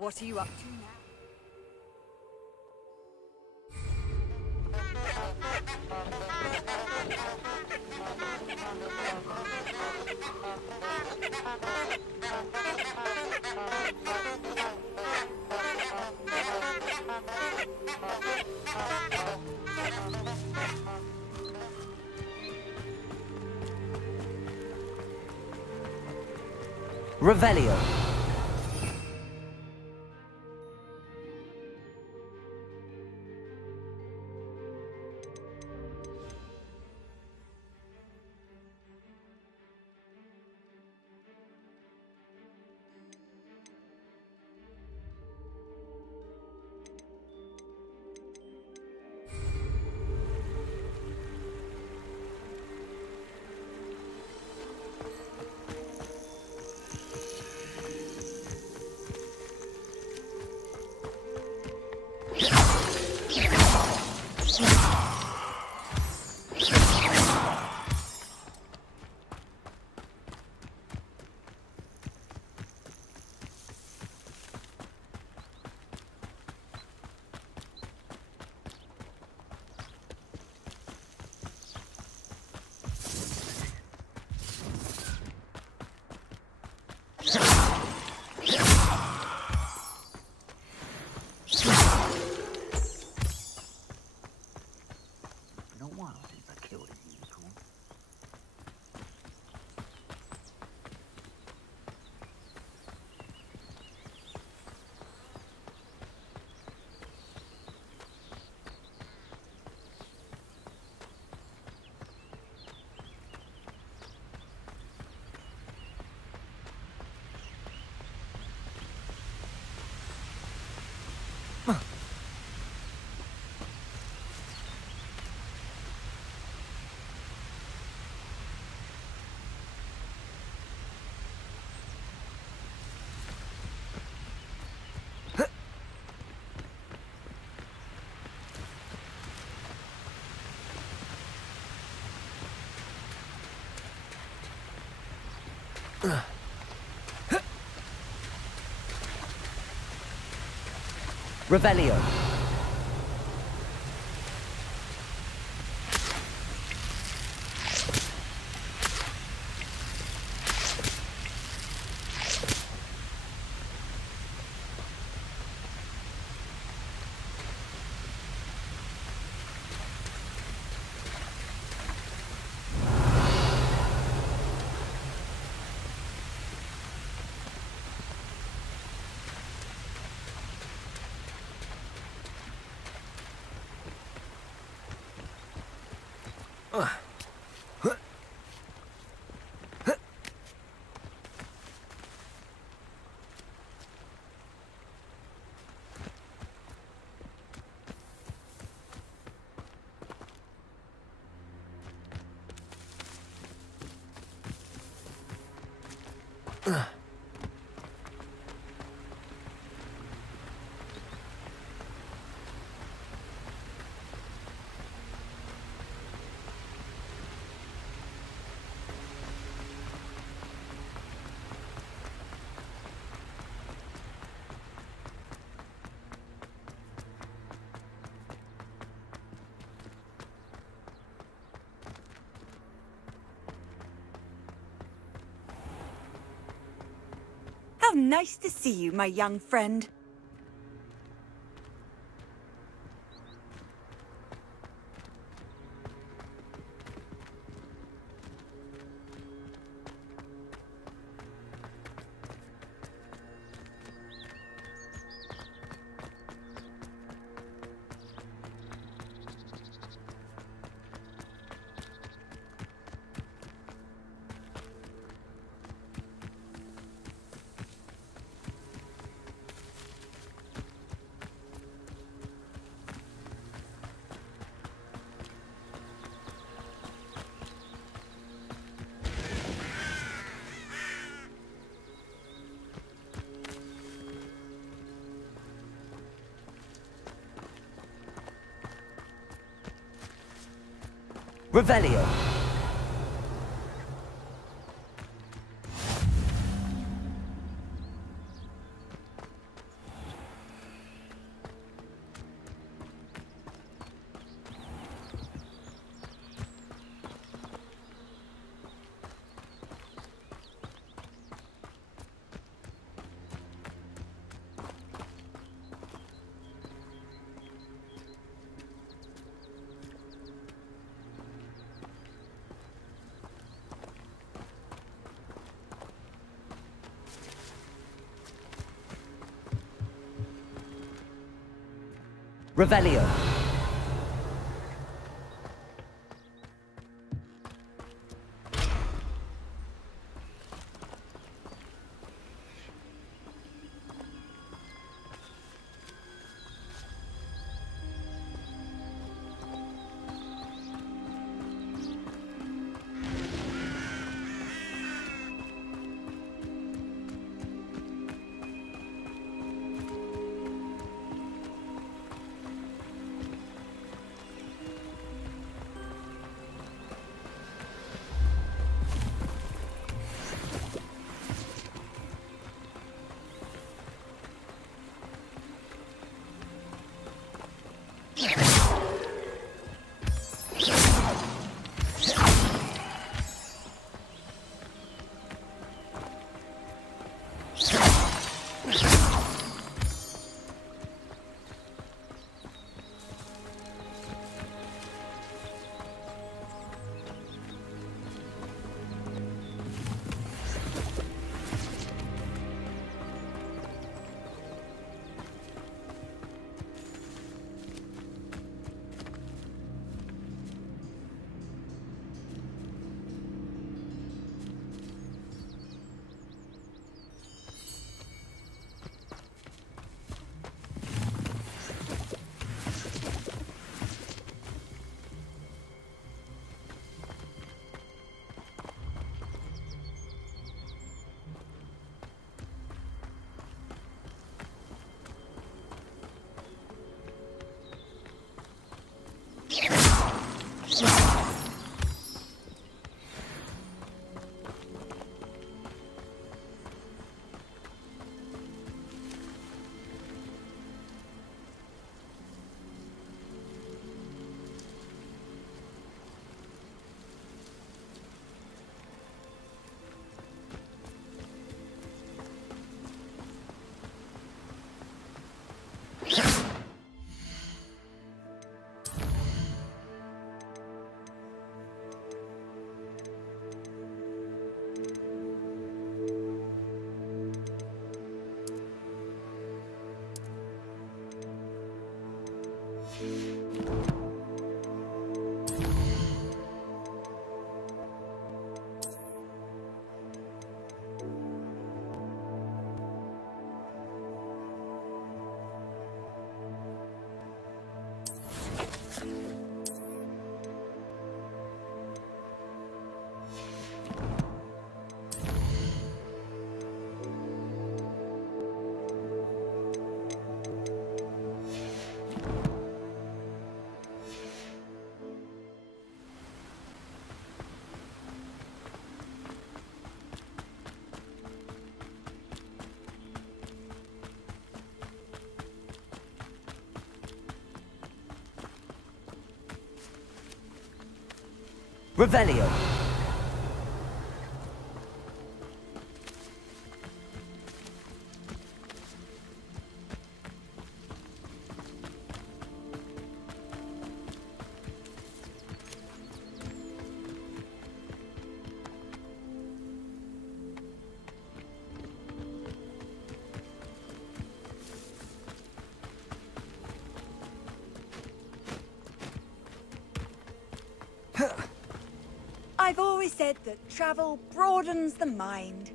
What are you up to now? Revelio. Revelio. How nice to see you, my young friend. Revelio. Revelio. Revelio. I've always said that travel broadens the mind.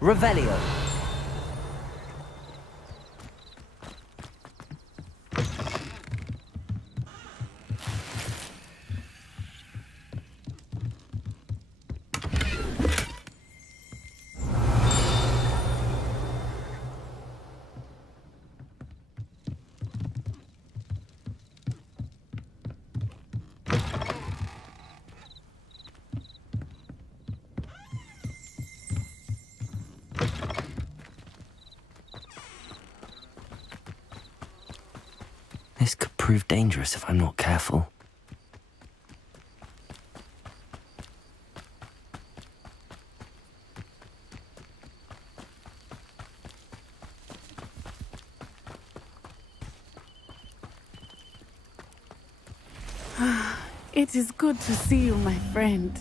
Revelio. This could prove dangerous if I'm not careful. It is good to see you, my friend.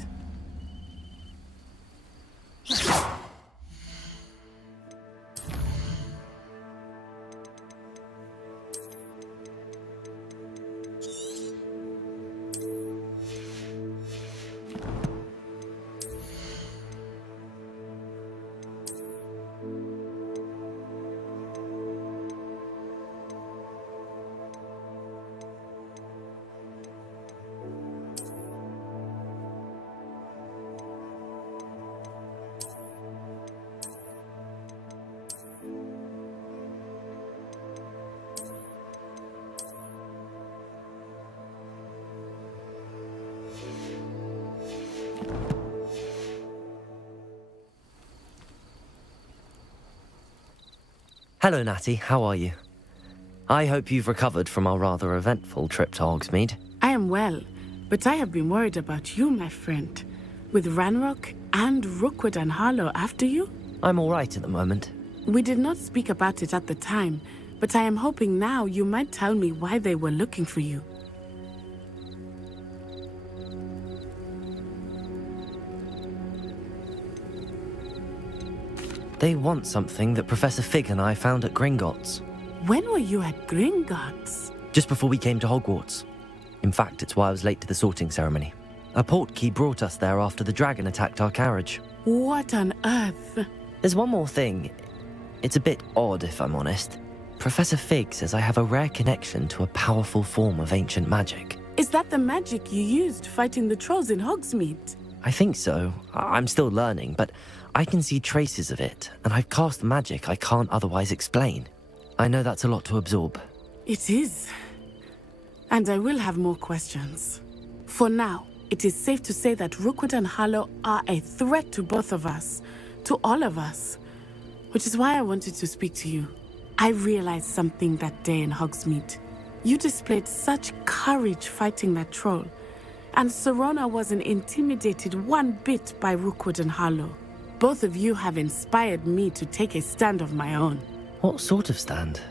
Hello, Natty. How are you? I hope you've recovered from our rather eventful trip to Hogsmeade. I am well, but I have been worried about you, my friend. With Ranrock and Rookwood and Harlow after you? I'm all right at the moment. We did not speak about it at the time, but I am hoping now you might tell me why they were looking for you. They want something that Professor Fig and I found at Gringotts. When were you at Gringotts? Just before we came to Hogwarts. In fact, it's why I was late to the sorting ceremony. A portkey brought us there after the dragon attacked our carriage. What on earth? There's one more thing. It's a bit odd, if I'm honest. Professor Fig says I have a rare connection to a powerful form of ancient magic. Is that the magic you used fighting the trolls in Hogsmeade? I think so. I'm still learning, but I can see traces of it, and I've cast magic I can't otherwise explain. I know that's a lot to absorb. It is. And I will have more questions. For now, it is safe to say that Rookwood and Harlow are a threat to both of us, to all of us, which is why I wanted to speak to you. I realized something that day in Hogsmeade. You displayed such courage fighting that troll, and Serona wasn't intimidated one bit by Rookwood and Harlow. Both of you have inspired me to take a stand of my own. What sort of stand?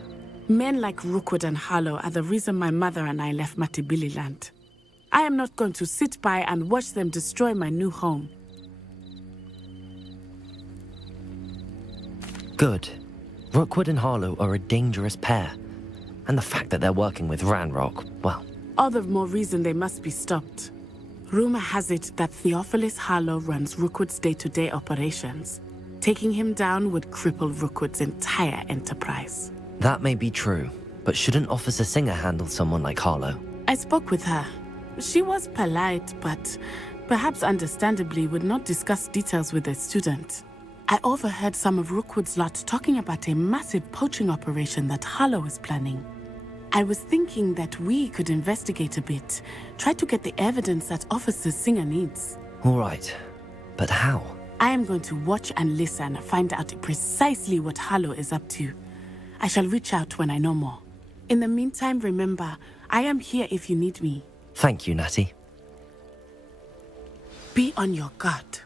Men like Rookwood and Harlow are the reason my mother and I left Matabeleland. I am not going to sit by and watch them destroy my new home. Good. Rookwood and Harlow are a dangerous pair. And the fact that they're working with Ranrock, well... All the more reason they must be stopped. Rumor has it that Theophilus Harlow runs Rookwood's day-to-day operations. Taking him down would cripple Rookwood's entire enterprise. That may be true, but shouldn't Officer Singer handle someone like Harlow? I spoke with her. She was polite, but perhaps understandably would not discuss details with a student. I overheard some of Rookwood's lot talking about a massive poaching operation that Harlow is planning. I was thinking that we could investigate a bit, try to get the evidence that Officer Singer needs. All right, but how? I am going to watch and listen, find out precisely what Harlow is up to. I shall reach out when I know more. In the meantime, remember, I am here if you need me. Thank you, Natty. Be on your guard.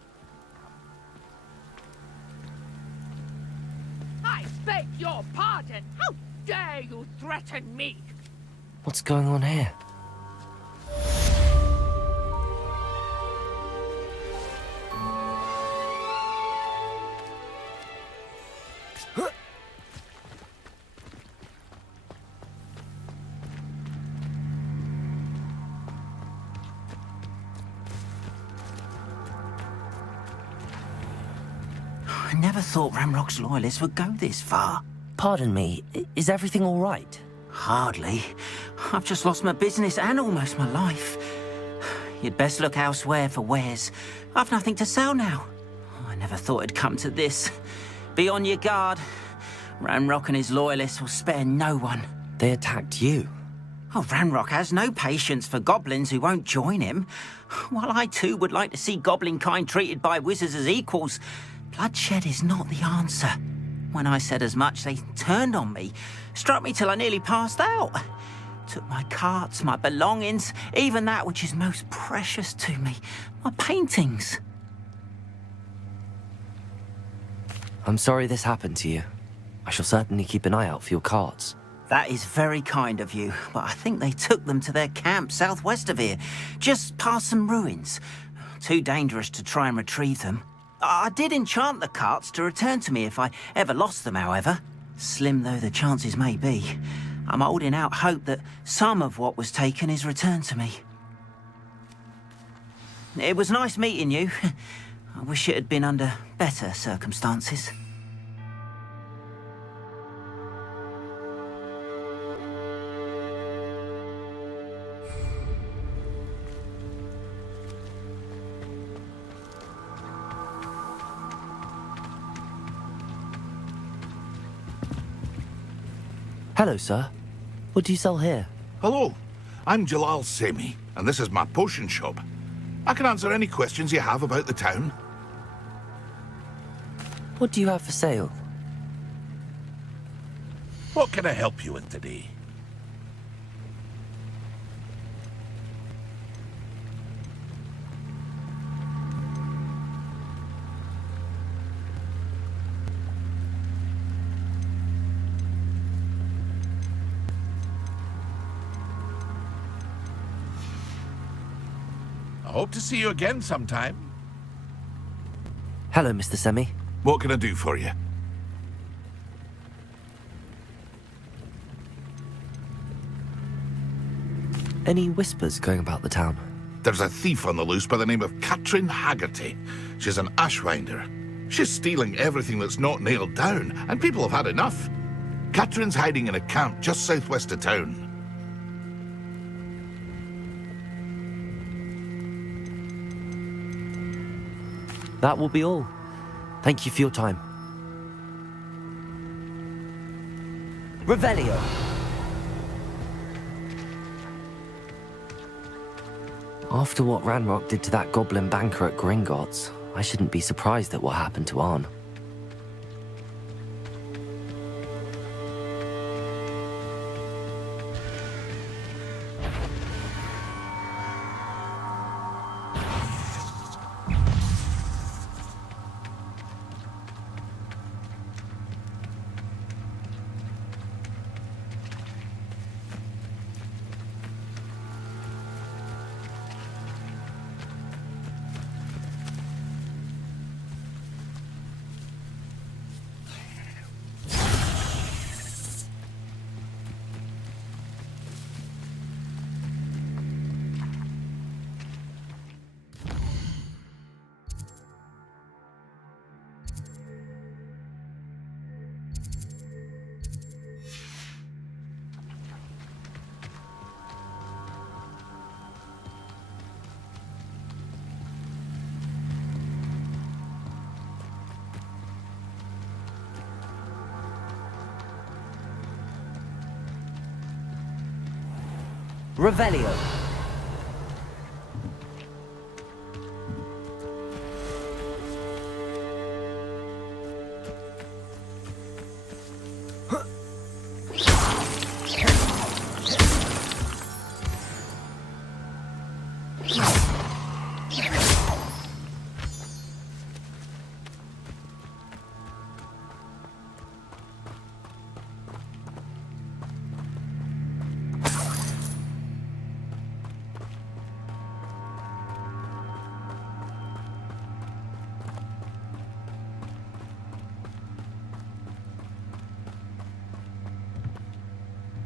I beg your pardon! How dare you threaten me? What's going on here? I never thought Ranrock's loyalists would go this far. Pardon me, is everything all right? Hardly. I've just lost my business and almost my life. You'd best look elsewhere for wares. I've nothing to sell now. I never thought it'd come to this. Be on your guard. Ranrock and his loyalists will spare no one. They attacked you. Oh, Ranrock has no patience for goblins who won't join him. While I too would like to see goblin kind treated by wizards as equals, bloodshed is not the answer. When I said as much, they turned on me, struck me till I nearly passed out. Took my carts, my belongings, even that which is most precious to me, my paintings. I'm sorry this happened to you. I shall certainly keep an eye out for your carts. That is very kind of you, but I think they took them to their camp southwest of here, just past some ruins. Too dangerous to try and retrieve them. I did enchant the carts to return to me if I ever lost them, however. Slim though the chances may be, I'm holding out hope that some of what was taken is returned to me. It was nice meeting you. I wish it had been under better circumstances. Hello, sir. What do you sell here? Hello, I'm Jalal Semi, and this is my potion shop. I can answer any questions you have about the town. What do you have for sale? What can I help you with today? I hope to see you again sometime. Hello, Mr. Semi. What can I do for you? Any whispers going about the town? There's a thief on the loose by the name of Katrin Haggerty. She's an ashwinder. She's stealing everything that's not nailed down, and people have had enough. Katrin's hiding in a camp just southwest of town. That will be all. Thank you for your time. Revelio! After what Ranrock did to that goblin banker at Gringotts, I shouldn't be surprised at what happened to Arn. Revelio!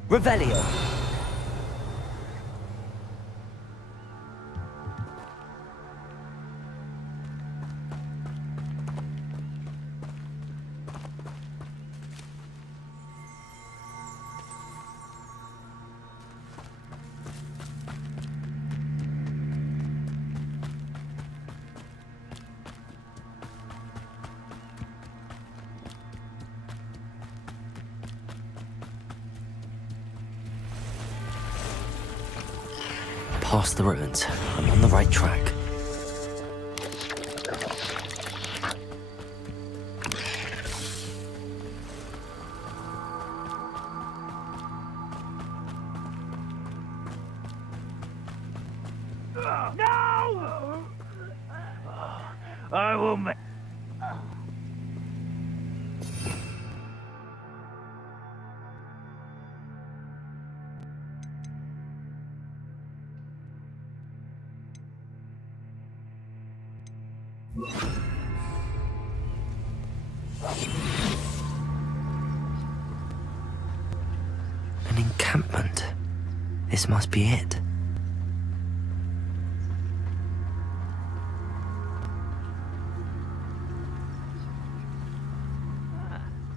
Revelio! Past the ruins. I'm on the right track. No! I will make... An encampment. This must be it.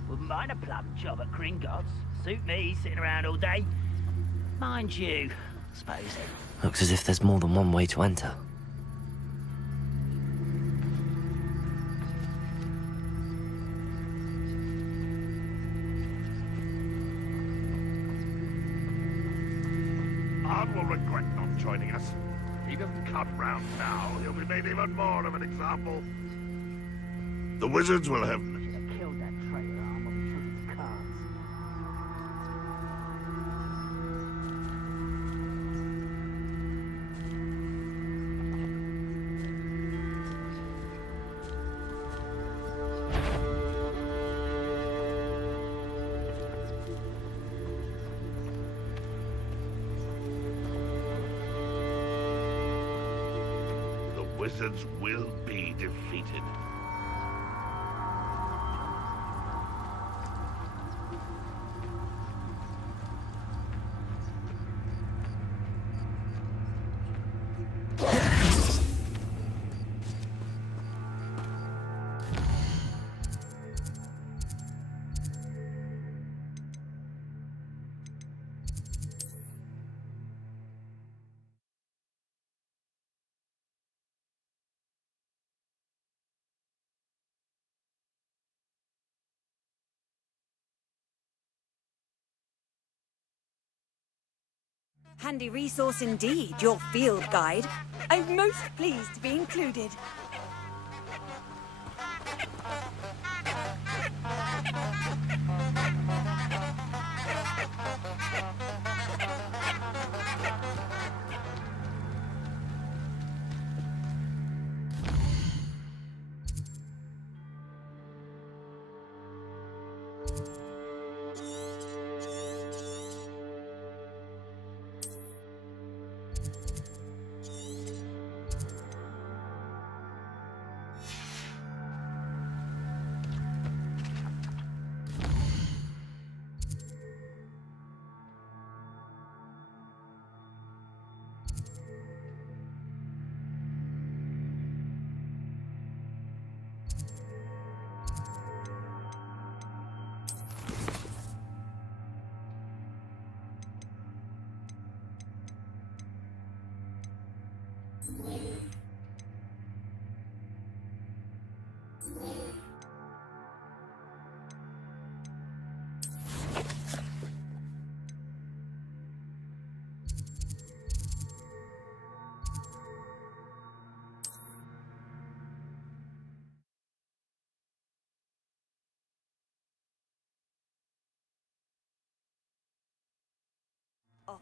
Wouldn't mind a plum job at Gringotts. Suit me, sitting around all day. Mind you, suppose it. Looks as if there's more than one way to enter. Ard will regret not joining us. If he doesn't come round now, he'll be made even more of an example. The wizards will have... Should have killed that traitor arm when we took his cards. The wizards will be defeated. Handy resource indeed, your field guide. I'm most pleased to be included.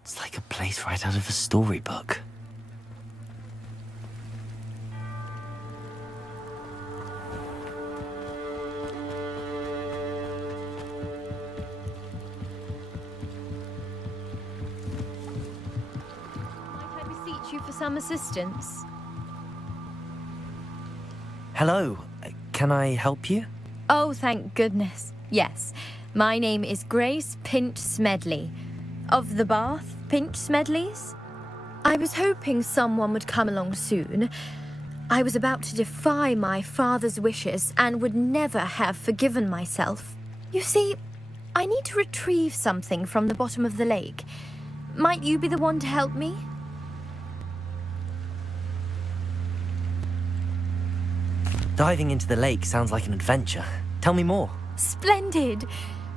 It's like a place right out of a storybook. Might I beseech you for some assistance? Hello, can I help you? Oh, thank goodness. Yes. My name is Grace Pinch Smedley. Of the Bath Pinch Smedleys? I was hoping someone would come along soon. I was about to defy my father's wishes and would never have forgiven myself. You see, I need to retrieve something from the bottom of the lake. Might you be the one to help me? Diving into the lake sounds like an adventure. Tell me more. Splendid!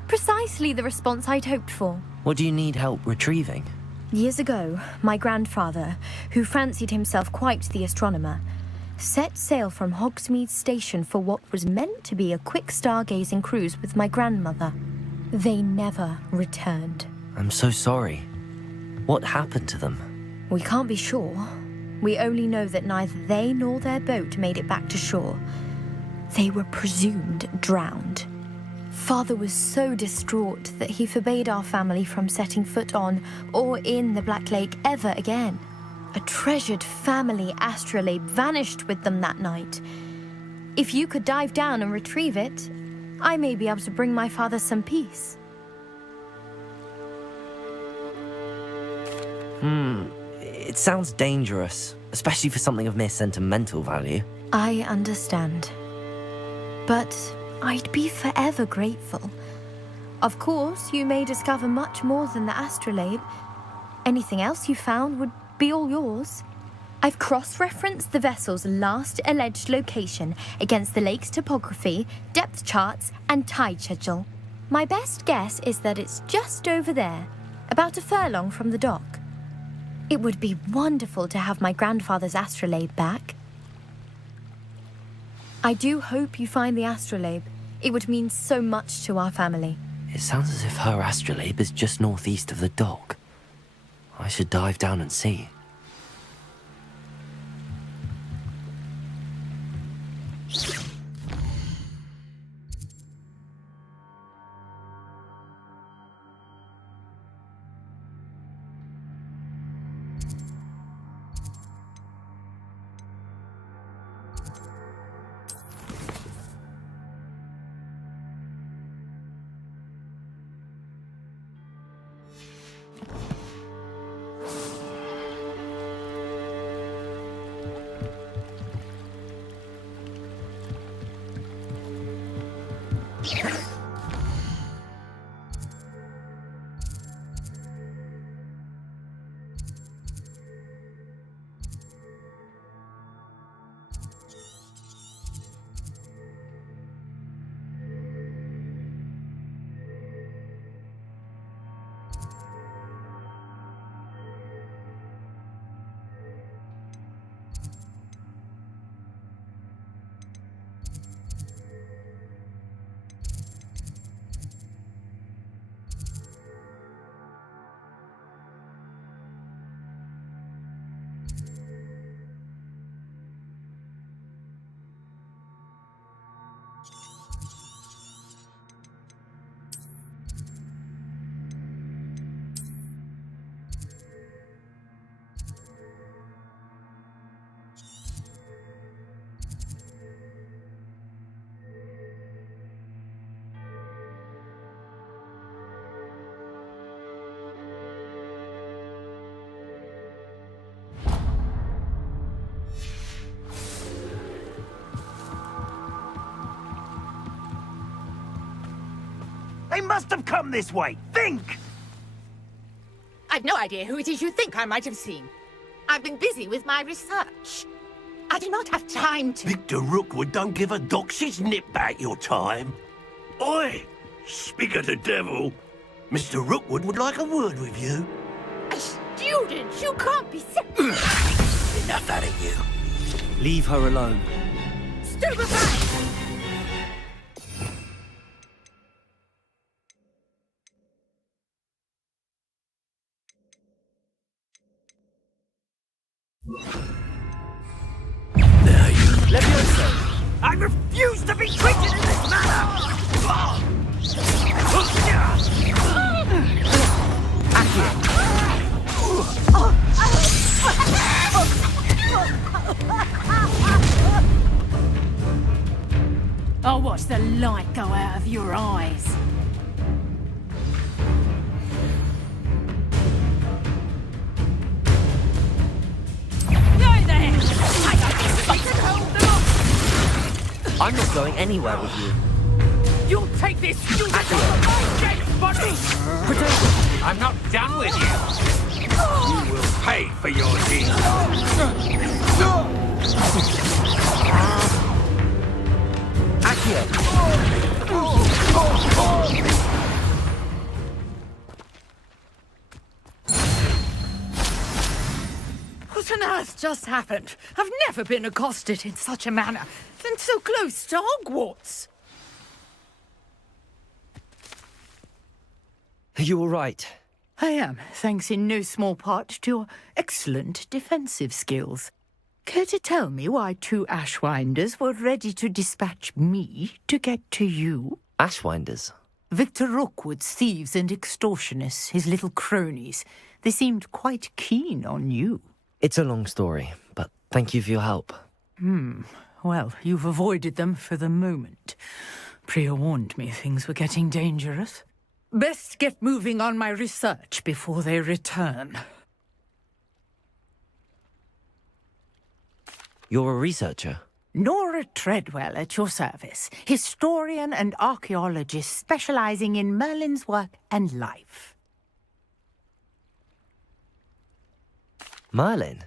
Precisely the response I'd hoped for. What do you need help retrieving? Years ago, my grandfather, who fancied himself quite the astronomer, set sail from Hogsmeade Station for what was meant to be a quick stargazing cruise with my grandmother. They never returned. I'm so sorry. What happened to them? We can't be sure. We only know that neither they nor their boat made it back to shore. They were presumed drowned. Father was so distraught that he forbade our family from setting foot on or in the Black Lake ever again. A treasured family astrolabe vanished with them that night. If you could dive down and retrieve it, I may be able to bring my father some peace. It sounds dangerous, especially for something of mere sentimental value. I understand. But I'd be forever grateful. Of course, you may discover much more than the astrolabe. Anything else you found would be all yours. I've cross-referenced the vessel's last alleged location against the lake's topography, depth charts, and tide schedule. My best guess is that it's just over there, about a furlong from the dock. It would be wonderful to have my grandfather's astrolabe back. I do hope you find the astrolabe. It would mean so much to our family. It sounds as if her astrolabe is just northeast of the dock. I should dive down and see. They must have come this way. Think! I've no idea who it is you think I might have seen. I've been busy with my research. I do not have time to... Victor Rookwood don't give a doxy's nip back your time. Oi! Speak of the devil. Mr. Rookwood would like a word with you. A student? You can't be serious. Enough out of you. Leave her alone. Stupefy! I refuse to be treated in this manner! I'll watch the light go out of your eyes. I'm not going anywhere with you. You'll take this, you I'm not done with you. You will pay for your deeds. What on earth just happened? I've never been accosted in such a manner, and so close to Hogwarts. Are you all right? I am, thanks in no small part to your excellent defensive skills. Care to tell me why 2 Ashwinders were ready to dispatch me to get to you? Ashwinders? Victor Rookwood's thieves and extortionists, his little cronies. They seemed quite keen on you. It's a long story, but thank you for your help. Well, you've avoided them for the moment. Priya warned me things were getting dangerous. Best get moving on my research before they return. You're a researcher? Nora Treadwell at your service, historian and archaeologist specializing in Merlin's work and life. Merlin?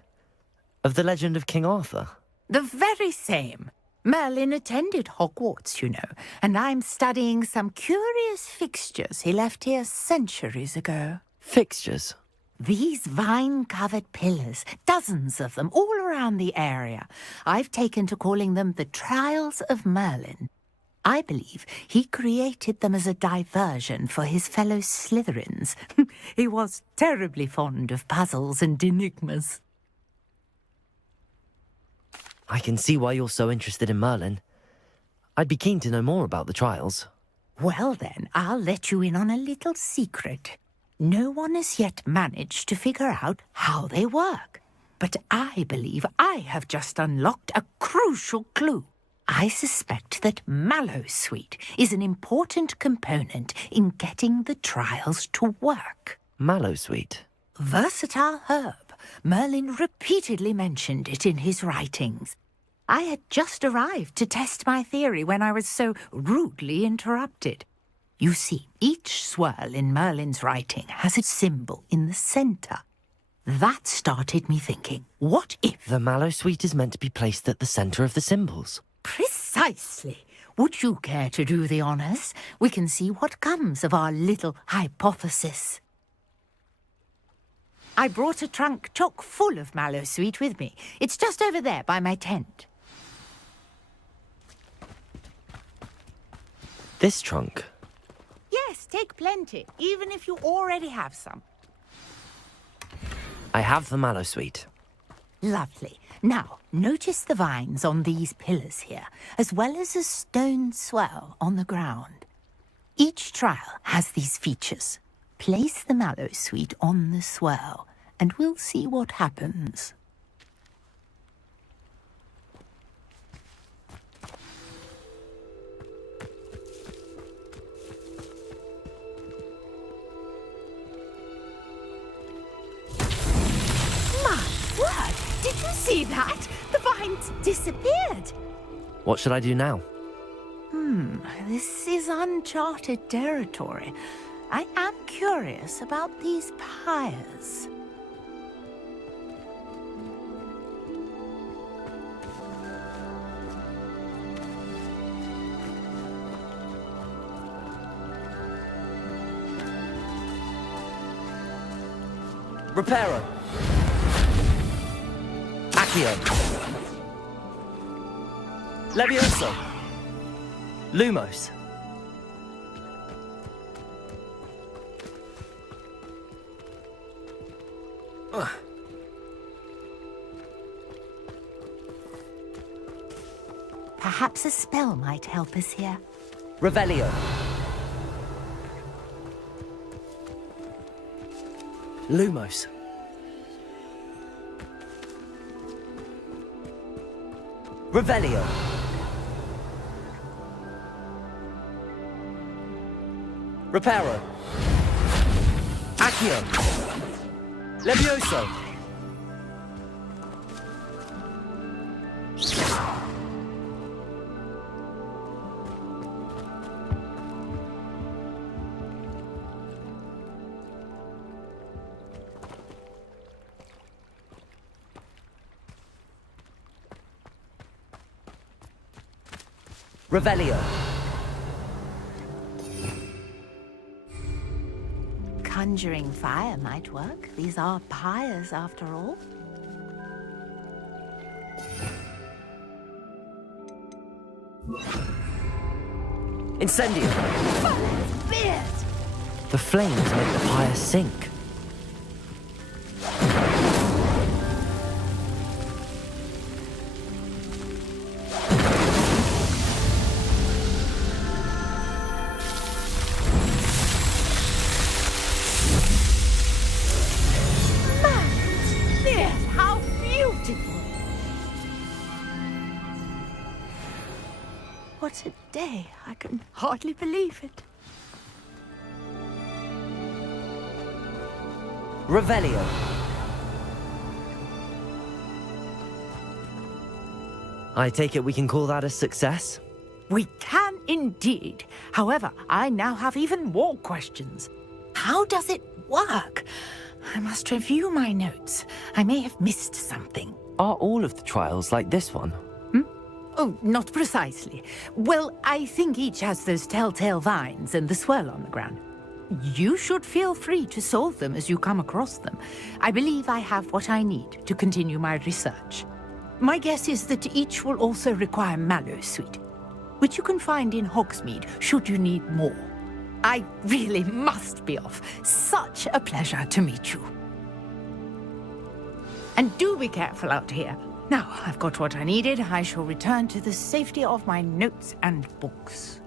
Of the legend of King Arthur? The very same. Merlin attended Hogwarts, you know, and I'm studying some curious fixtures he left here centuries ago. Fixtures? These vine-covered pillars, dozens of them, all around the area. I've taken to calling them the Trials of Merlin. I believe he created them as a diversion for his fellow Slytherins. He was terribly fond of puzzles and enigmas. I can see why you're so interested in Merlin. I'd be keen to know more about the trials. Well then, I'll let you in on a little secret. No one has yet managed to figure out how they work. But I believe I have just unlocked a crucial clue. I suspect that Mallowsweet is an important component in getting the trials to work. Mallowsweet? Versatile herb. Merlin repeatedly mentioned it in his writings. I had just arrived to test my theory when I was so rudely interrupted. You see, each swirl in Merlin's writing has a symbol in the centre. That started me thinking, what if... The Mallowsweet is meant to be placed at the centre of the symbols. Precisely. Would you care to do the honours? We can see what comes of our little hypothesis. I brought a trunk chock full of Mallowsweet with me. It's just over there by my tent. This trunk? Yes, take plenty, even if you already have some. I have the Mallowsweet. Lovely. Now, notice the vines on these pillars here, as well as a stone swell on the ground. Each trial has these features. Place the Mallowsweet on the swirl, and we'll see what happens. My word! Did you see that? The vines disappeared. What should I do now? This is uncharted territory. I am curious about these pyres. Reparo. Accio. Levioso. Lumos. Perhaps a spell might help us here. Revelio. Lumos. Revelio. Reparo. Accio. Levioso. Revelio. Conjuring fire might work. These are pyres, after all. Incendio. Beard! The flames make the pyre sink. What a day. I can hardly believe it. Revelio. I take it we can call that a success? We can indeed. However, I now have even more questions. How does it work? I must review my notes. I may have missed something. Are all of the trials like this one? Oh, not precisely. Well, I think each has those telltale vines and the swirl on the ground. You should feel free to solve them as you come across them. I believe I have what I need to continue my research. My guess is that each will also require mallow sweet, which you can find in Hogsmeade should you need more. I really must be off. Such a pleasure to meet you. And do be careful out here. Now I've got what I needed, I shall return to the safety of my notes and books.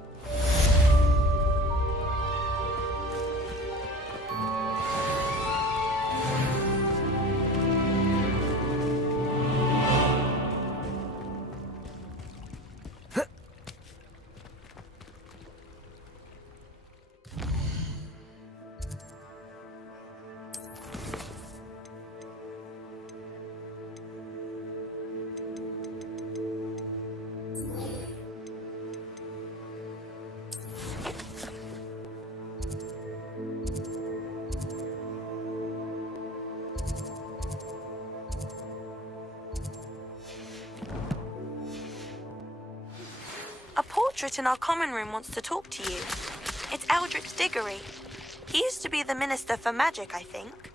A portrait in our common room wants to talk to you. It's Eldritch Diggory. He used to be the Minister for Magic, I think.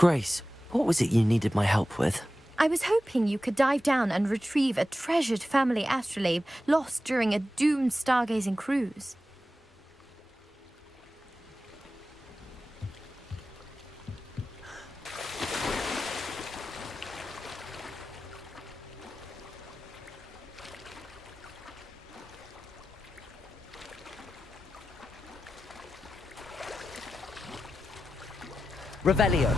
Grace, what was it you needed my help with? I was hoping you could dive down and retrieve a treasured family astrolabe lost during a doomed stargazing cruise. Revelio.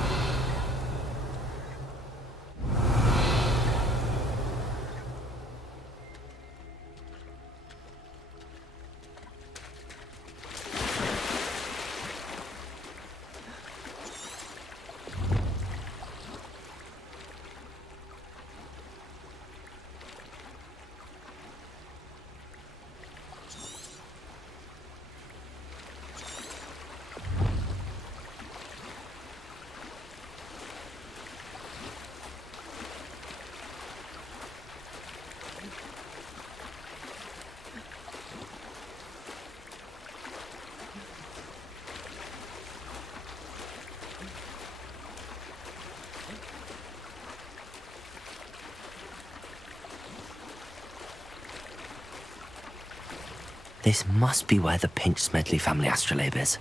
This must be where the Pinch Smedley family astrolabe is.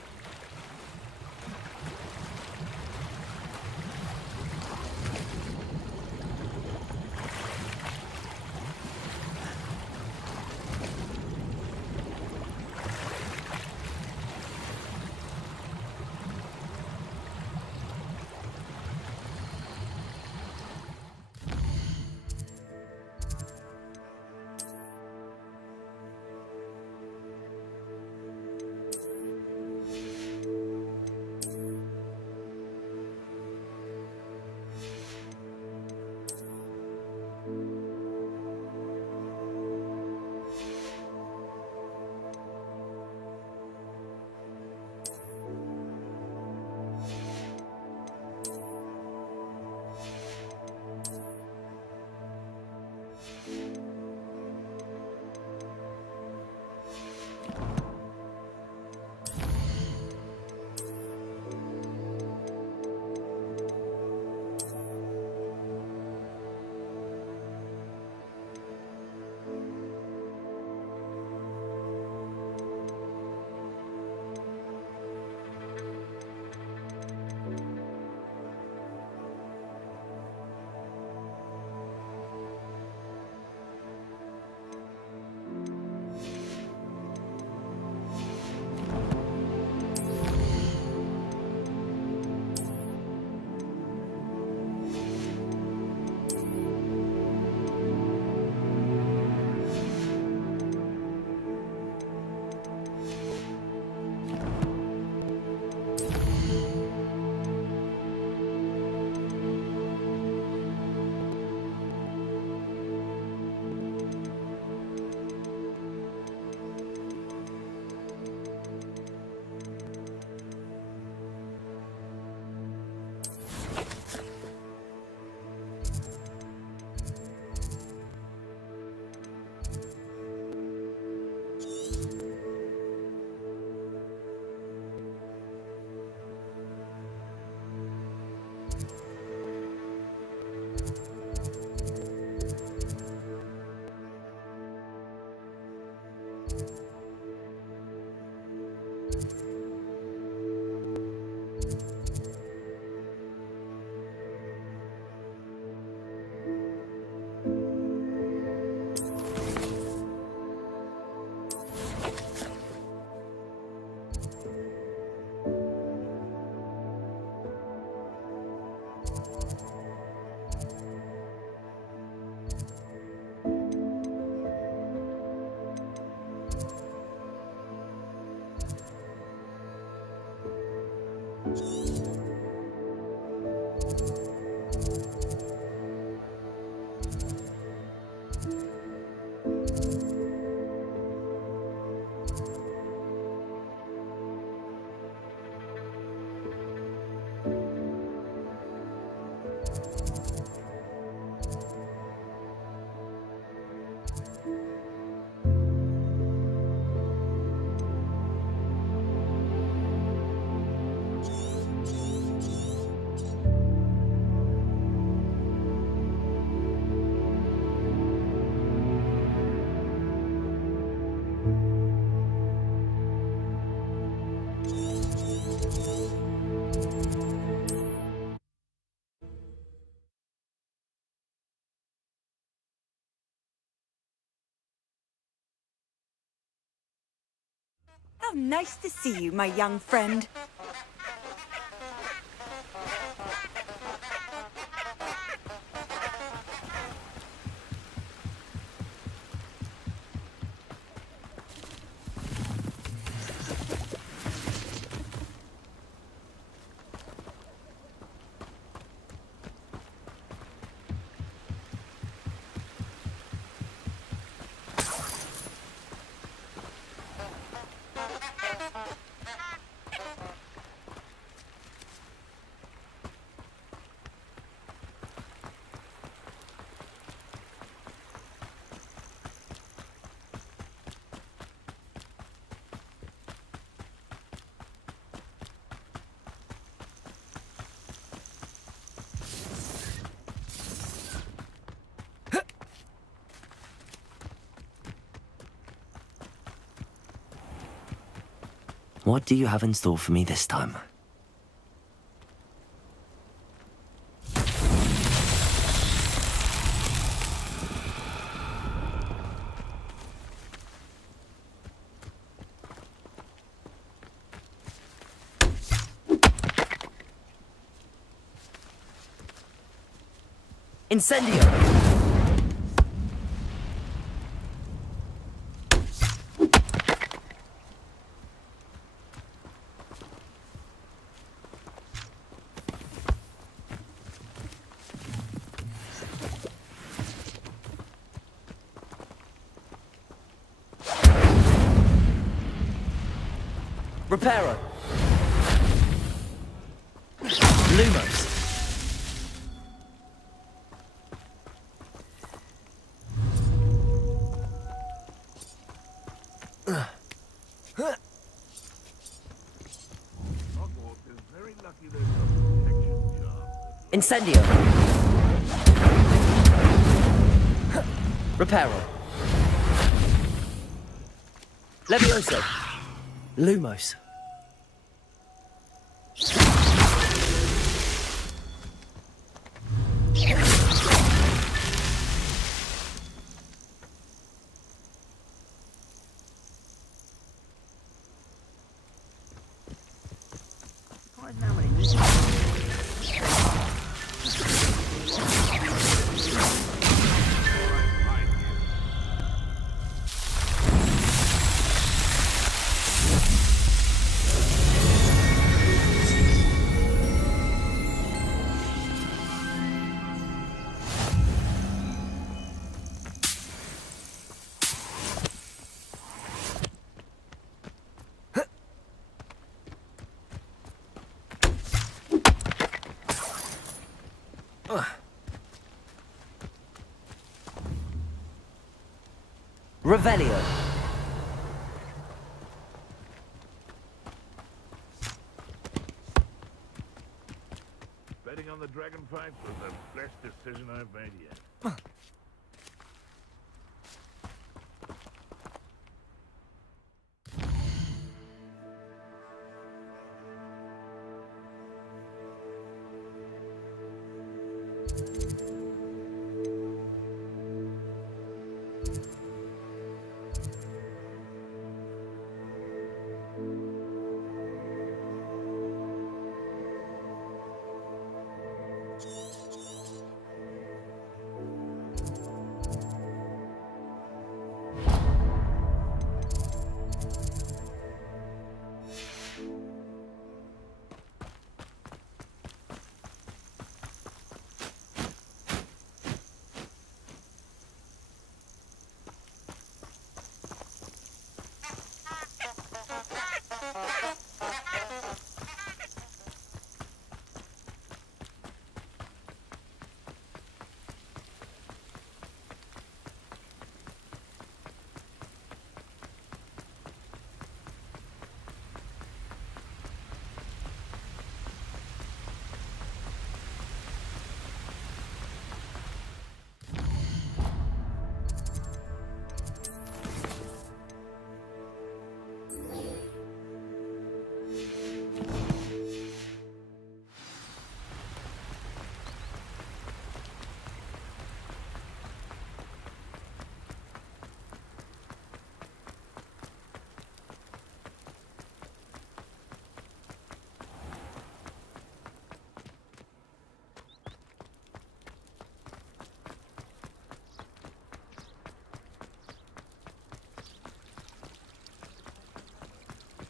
How nice to see you, my young friend. What do you have in store for me this time? Incendio! Reparo. Lumos. Hogwarts is very lucky there's some protection charm. Incendio. Reparo. Levioso. Lumos. Revelio. Betting on the dragon fight was the best decision I've made yet.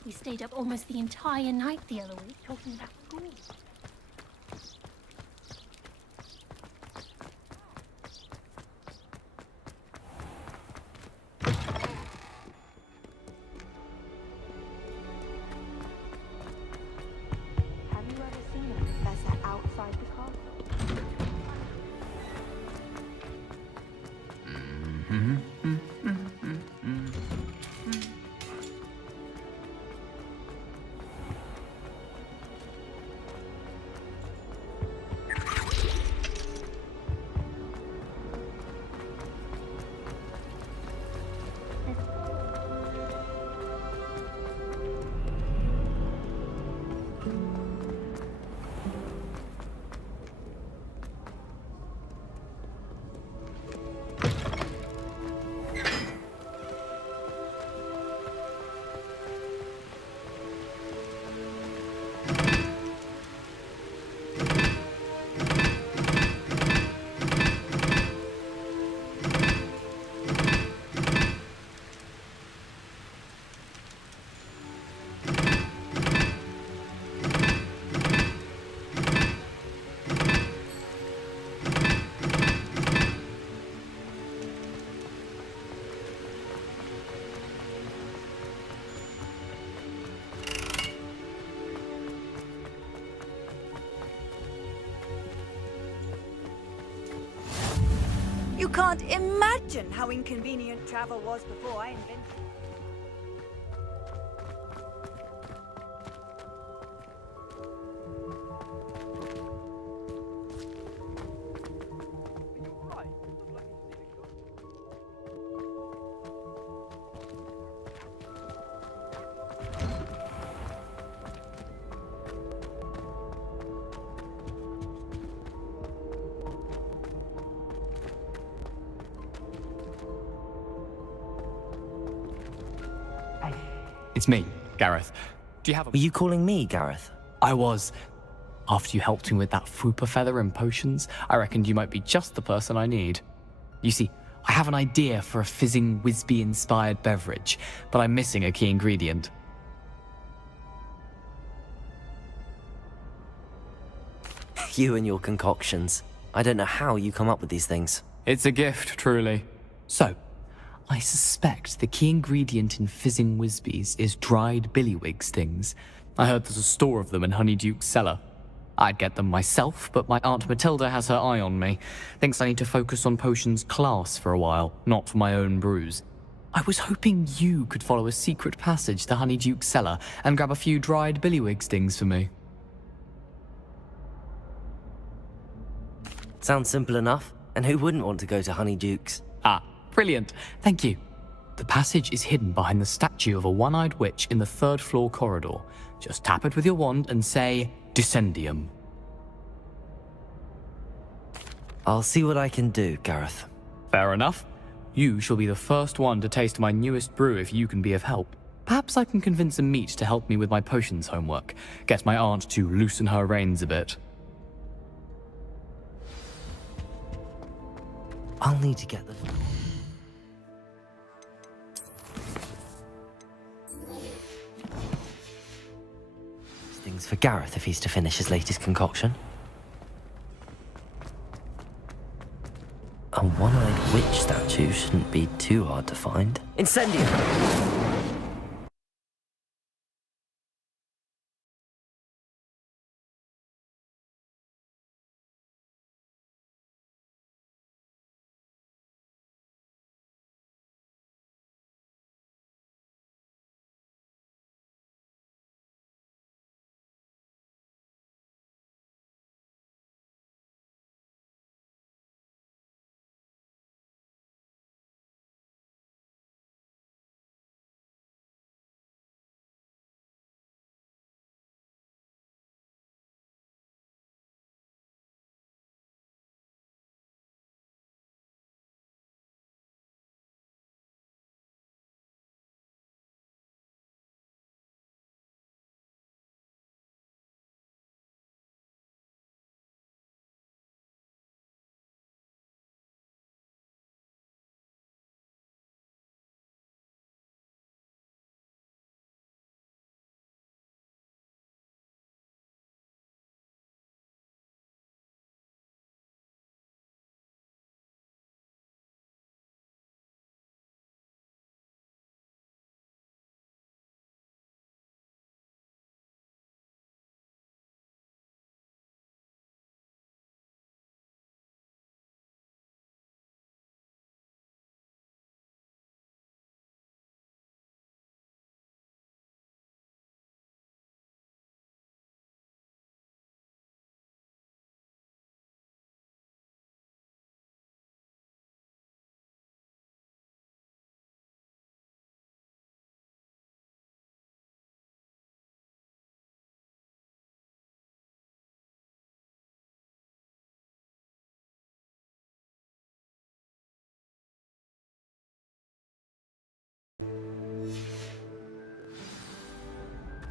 We stayed up almost the entire night the other week talking about school. Have you ever seen a professor outside the castle? You can't imagine how inconvenient travel was before I invented it. It's me, Gareth. Do you have a... Were you calling me, Gareth? I was. After you helped me with that fupa feather and potions, I reckoned you might be just the person I need. You see, I have an idea for a fizzing Whizbee-inspired beverage, but I'm missing a key ingredient. You and your concoctions. I don't know how you come up with these things. It's a gift, truly. So, I suspect the key ingredient in fizzing Whizbees is dried billywig stings. I heard there's a store of them in Honeyduke's cellar. I'd get them myself, but my Aunt Matilda has her eye on me. Thinks I need to focus on potions class for a while, not for my own brews. I was hoping you could follow a secret passage to Honeyduke's cellar and grab a few dried billywig stings for me. Sounds simple enough. And who wouldn't want to go to Honeyduke's? Ah, brilliant. Thank you. The passage is hidden behind the statue of a one-eyed witch in the third-floor corridor. Just tap it with your wand and say, Descendium. I'll see what I can do, Gareth. Fair enough. You shall be the first one to taste my newest brew if you can be of help. Perhaps I can convince a meat to help me with my potions homework. Get my aunt to loosen her reins a bit. I'll need to get the... Things for Gareth if he's to finish his latest concoction. A one-eyed witch statue shouldn't be too hard to find. Incendio!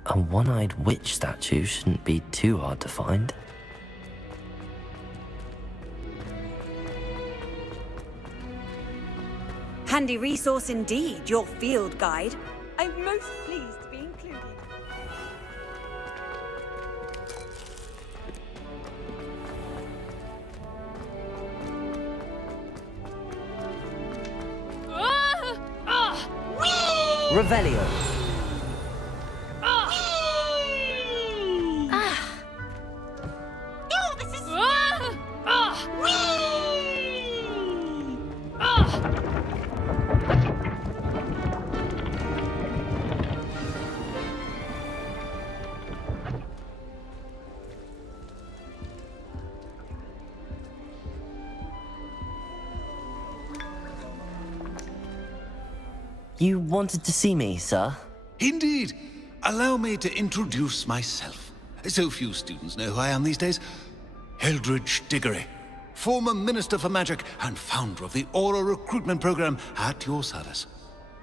A one-eyed witch statue shouldn't be too hard to find. Handy resource indeed, your field guide. I'm most pleased to be included. Revelio. You wanted to see me, sir? Indeed. Allow me to introduce myself. So few students know who I am these days. Eldridge Diggory, former Minister for Magic and founder of the Aura recruitment program, at your service.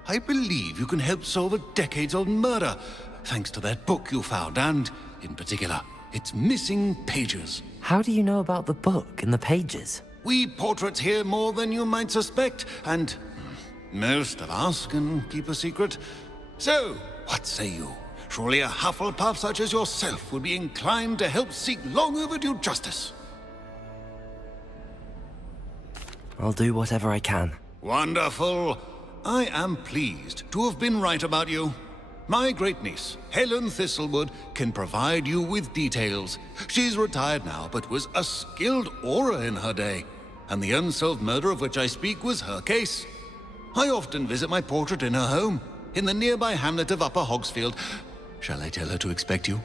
I believe you can help solve a decades-old murder, thanks to that book you found, and, in particular, its missing pages. How do you know about the book and the pages? We portraits here more than you might suspect, and most of us can keep a secret. So, what say you? Surely a Hufflepuff such as yourself would be inclined to help seek long overdue justice. I'll do whatever I can. Wonderful. I am pleased to have been right about you. My great-niece, Helen Thistlewood, can provide you with details. She's retired now, but was a skilled aura in her day. And the unsolved murder of which I speak was her case. I often visit my portrait in her home, in the nearby hamlet of Upper Hogsfield. Shall I tell her to expect you?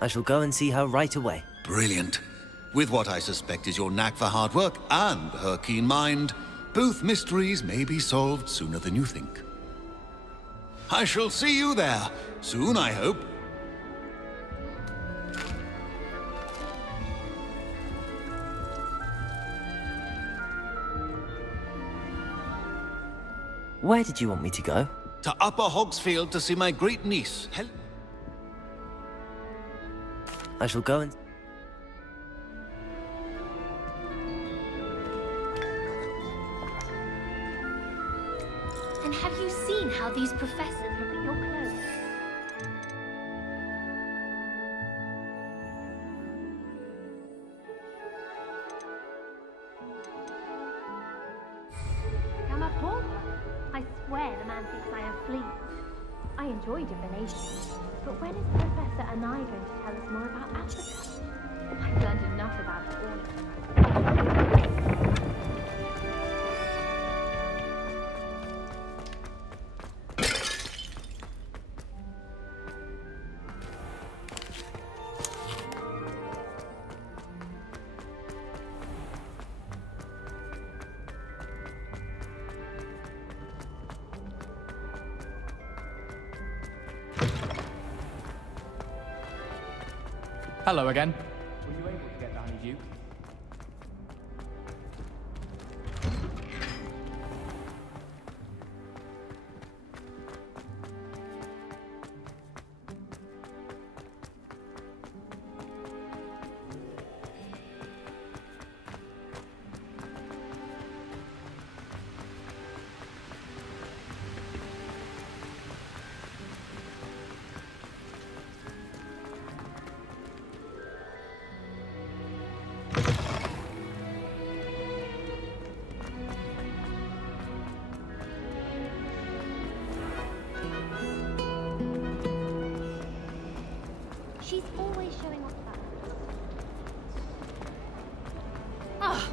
I shall go and see her right away. Brilliant. With what I suspect is your knack for hard work and her keen mind, both mysteries may be solved sooner than you think. I shall see you there, soon I hope. Where did you want me to go? To Upper Hogsfield to see my great niece, I shall go and... And have you seen how these professors look at your clothes? I'm a pauper. I swear the man thinks I am fleas. I enjoy divination, but when is the professor and I going to tell us more about Africa? I've learned enough about it all. Hello again. Were you able to get the honeydew? She's always showing off that. Ah!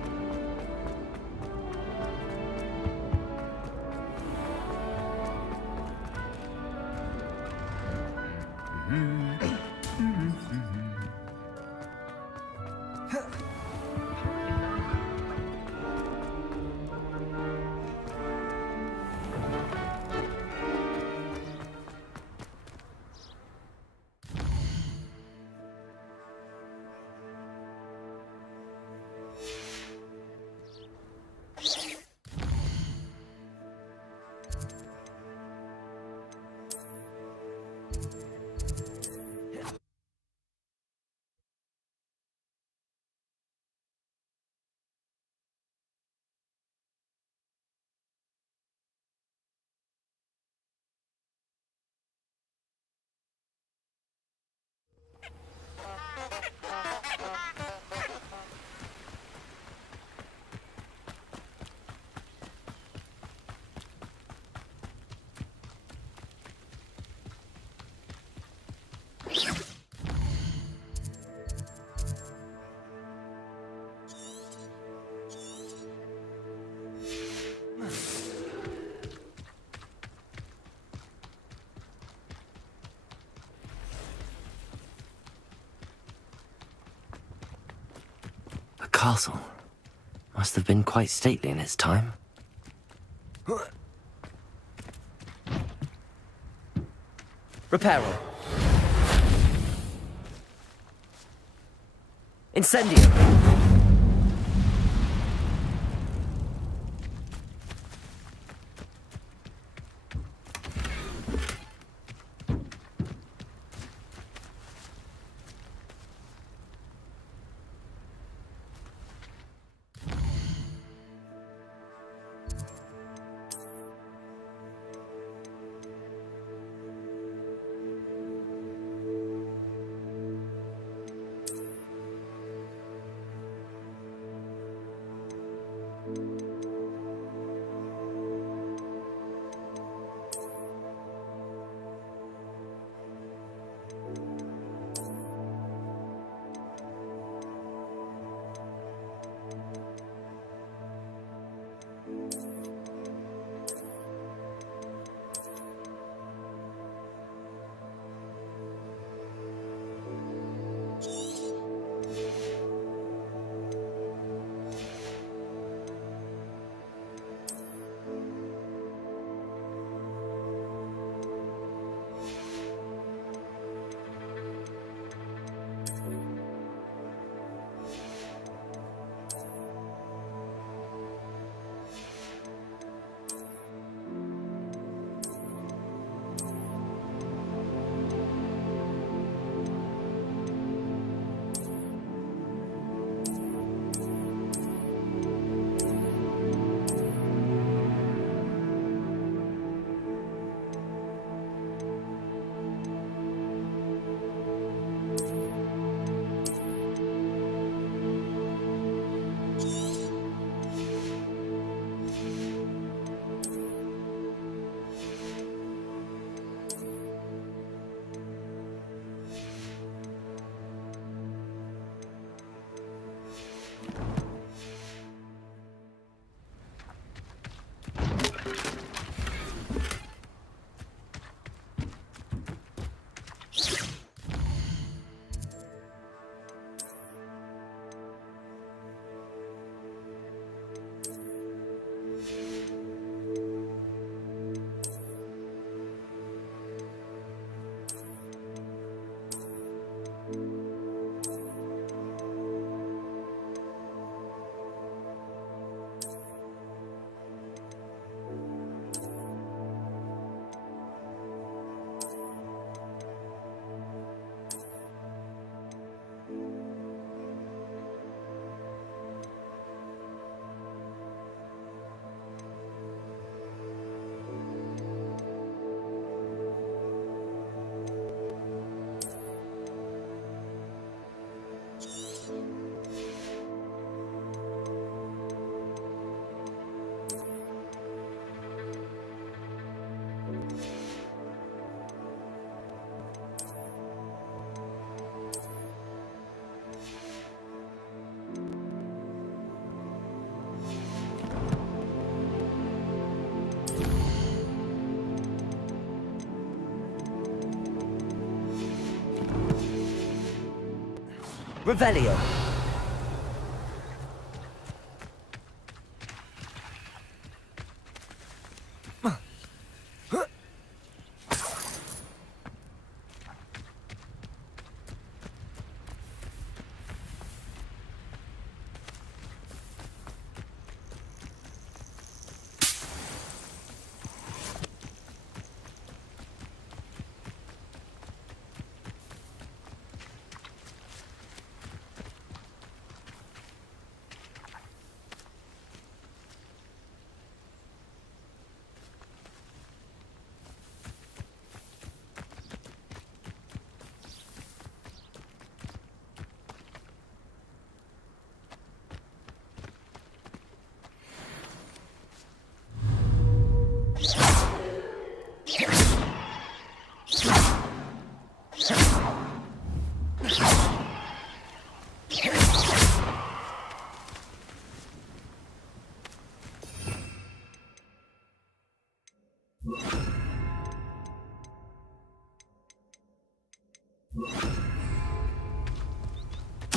The castle must have been quite stately in its time. Reparo. Incendio. Revelio.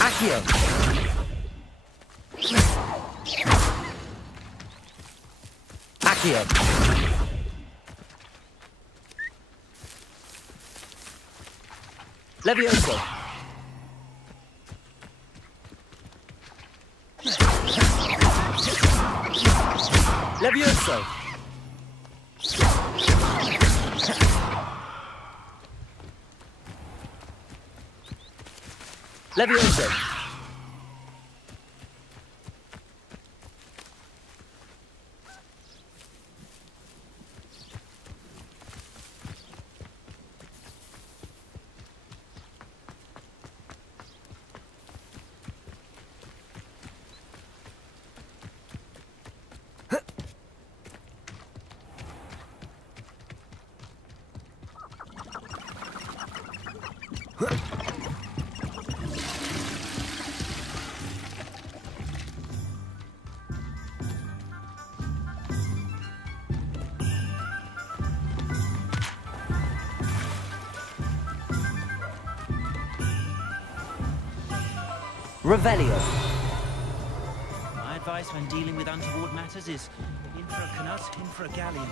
Accio. Accio. Levioso. Levioso. Levioso. Revelio. My advice when dealing with untoward matters is in for a canut, in for a galleon.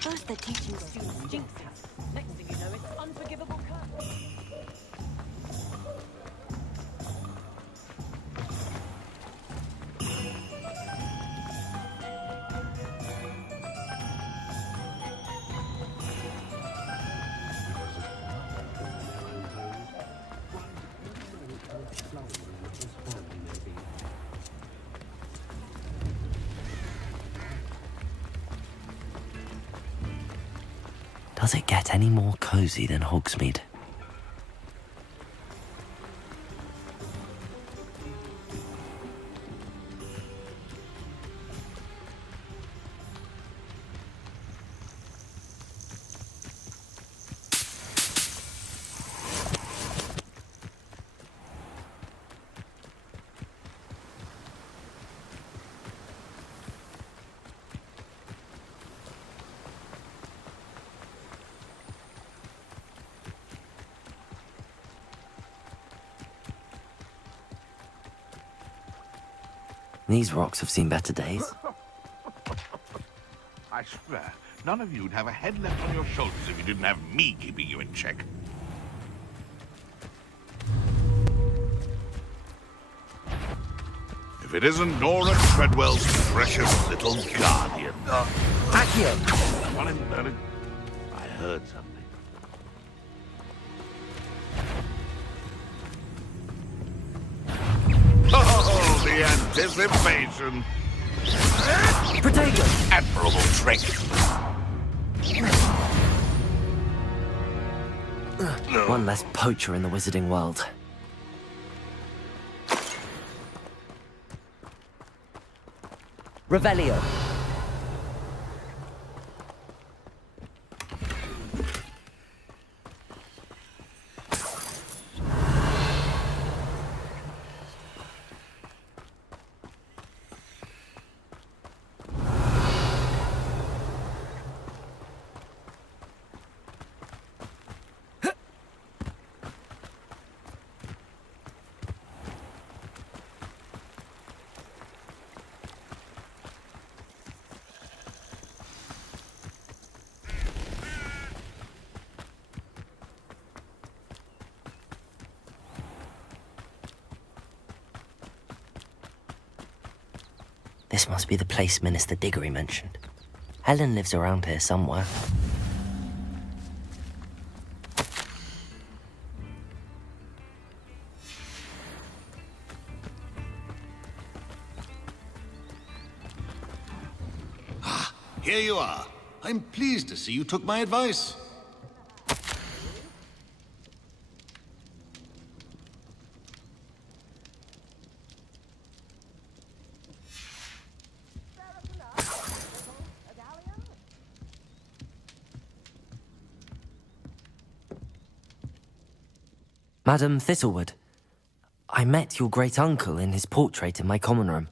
First they're teaching students jinx us. Next thing you know, it's unforgivable curse. Does it get any more cozy than Hogsmeade? These rocks have seen better days. I swear, none of you'd have a head left on your shoulders if you didn't have me keeping you in check. If it isn't Nora Treadwell's precious little guardian. Accio! I heard something. Oh, the anticipation! Potato! Admirable trick! One less poacher in the wizarding world. Revelio. This must be the place Minister Diggory mentioned. Helen lives around here somewhere. Here you are. I'm pleased to see you took my advice. Madam Thistlewood, I met your great-uncle in his portrait in my common room.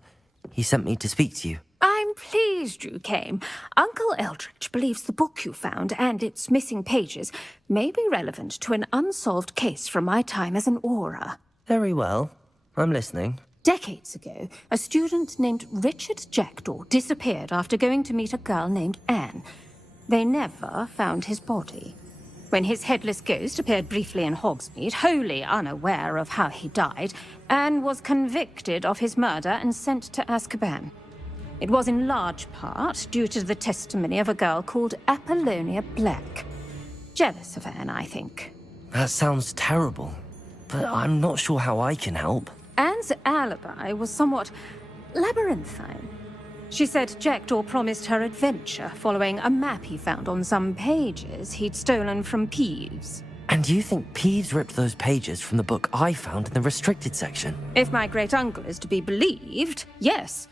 He sent me to speak to you. I'm pleased you came. Uncle Eldridge believes the book you found and its missing pages may be relevant to an unsolved case from my time as an aura. Very well. I'm listening. Decades ago, a student named Richard Jackdaw disappeared after going to meet a girl named Anne. They never found his body. When his headless ghost appeared briefly in Hogsmeade, wholly unaware of how he died, Anne was convicted of his murder and sent to Azkaban. It was in large part due to the testimony of a girl called Apollonia Black. Jealous of Anne, I think. That sounds terrible, but I'm not sure how I can help. Anne's alibi was somewhat labyrinthine. She said Jackdaw promised her adventure following a map he found on some pages he'd stolen from Peeves. And you think Peeves ripped those pages from the book I found in the restricted section? If my great-uncle is to be believed, yes.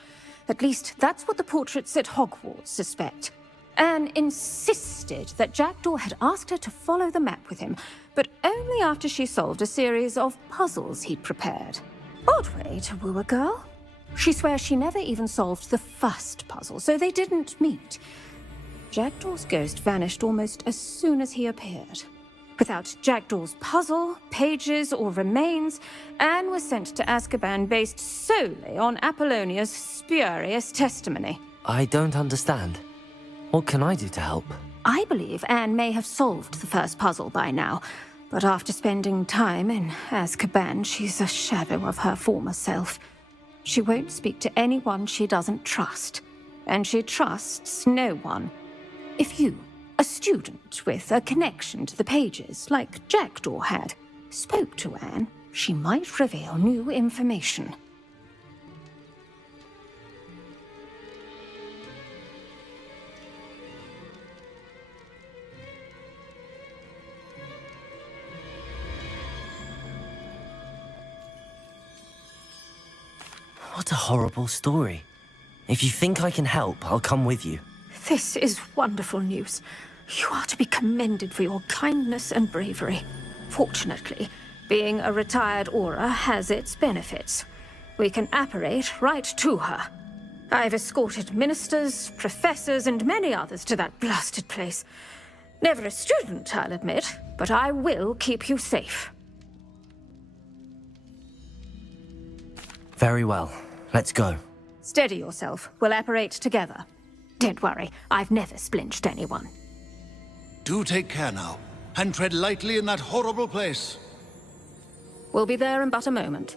At least that's what the portraits at Hogwarts suspect. Anne insisted that Jackdaw had asked her to follow the map with him, but only after she solved a series of puzzles he'd prepared. Odd way to woo a girl. She swears she never even solved the first puzzle, so they didn't meet. Jackdaw's ghost vanished almost as soon as he appeared. Without Jackdaw's puzzle, pages, or remains, Anne was sent to Azkaban based solely on Apollonia's spurious testimony. I don't understand. What can I do to help? I believe Anne may have solved the first puzzle by now, but after spending time in Azkaban, she's a shadow of her former self. She won't speak to anyone she doesn't trust, and she trusts no one. If you, a student with a connection to the pages, like Jackdaw had, spoke to Anne, she might reveal new information. What a horrible story. If you think I can help, I'll come with you. This is wonderful news. You are to be commended for your kindness and bravery. Fortunately, being a retired aura has its benefits. We can apparate right to her. I've escorted ministers, professors, and many others to that blasted place. Never a student, I'll admit, but I will keep you safe. Very well. Let's go. Steady yourself. We'll apparate together. Don't worry, I've never splinched anyone. Do take care now, and tread lightly in that horrible place. We'll be there in but a moment.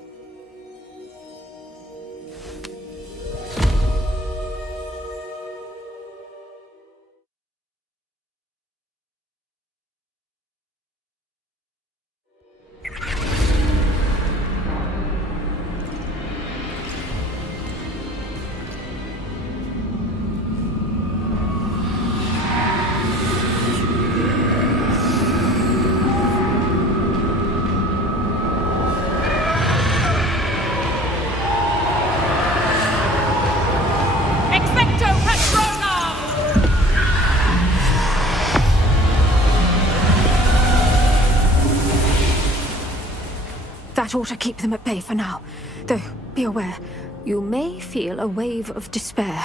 That ought to keep them at bay for now. Though, be aware, you may feel a wave of despair.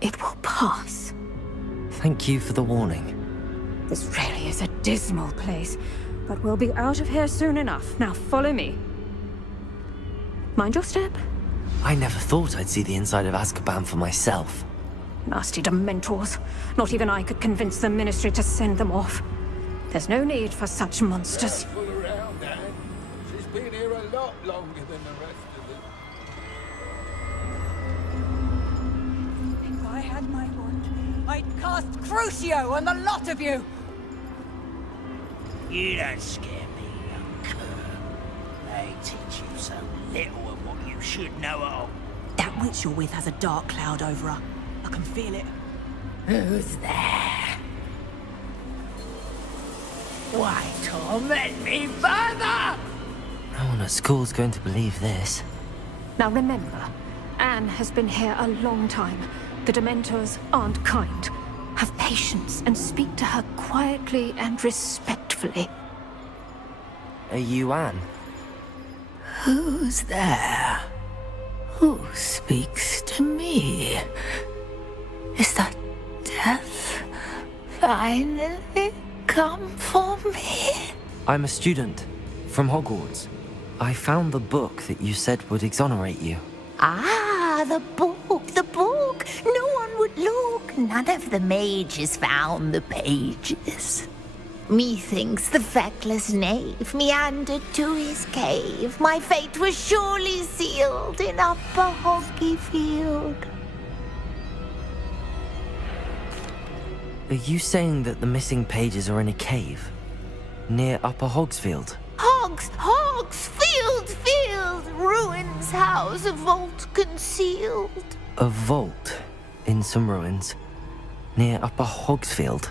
It will pass. Thank you for the warning. This really is a dismal place, but we'll be out of here soon enough. Now follow me. Mind your step. I never thought I'd see the inside of Azkaban for myself. Nasty Dementors. Not even I could convince the Ministry to send them off. There's no need for such monsters. She's been here a lot longer than the rest of them. I'd cast Crucio on the lot of you! You don't scare me, young cur. They teach you so little of what you should know at all. That witch you're with has a dark cloud over her. I can feel it. Who's there? Why torment me further? No one at school's going to believe this. Now remember, Anne has been here a long time. The Dementors aren't kind. Have patience and speak to her quietly and respectfully. Are you Anne? Who's there? Who speaks to me? Is that death finally come for me? I'm a student from Hogwarts. I found the book that you said would exonerate you. Ah, the book, the book. No one would look. None of the mages found the pages. Methinks the feckless knave meandered to his cave. My fate was surely sealed in Upper Hoggyfield. Are you saying that the missing pages are in a cave? Near Upper Hogsfield? Field, ruins house, a vault concealed. A vault in some ruins near Upper Hogsfield?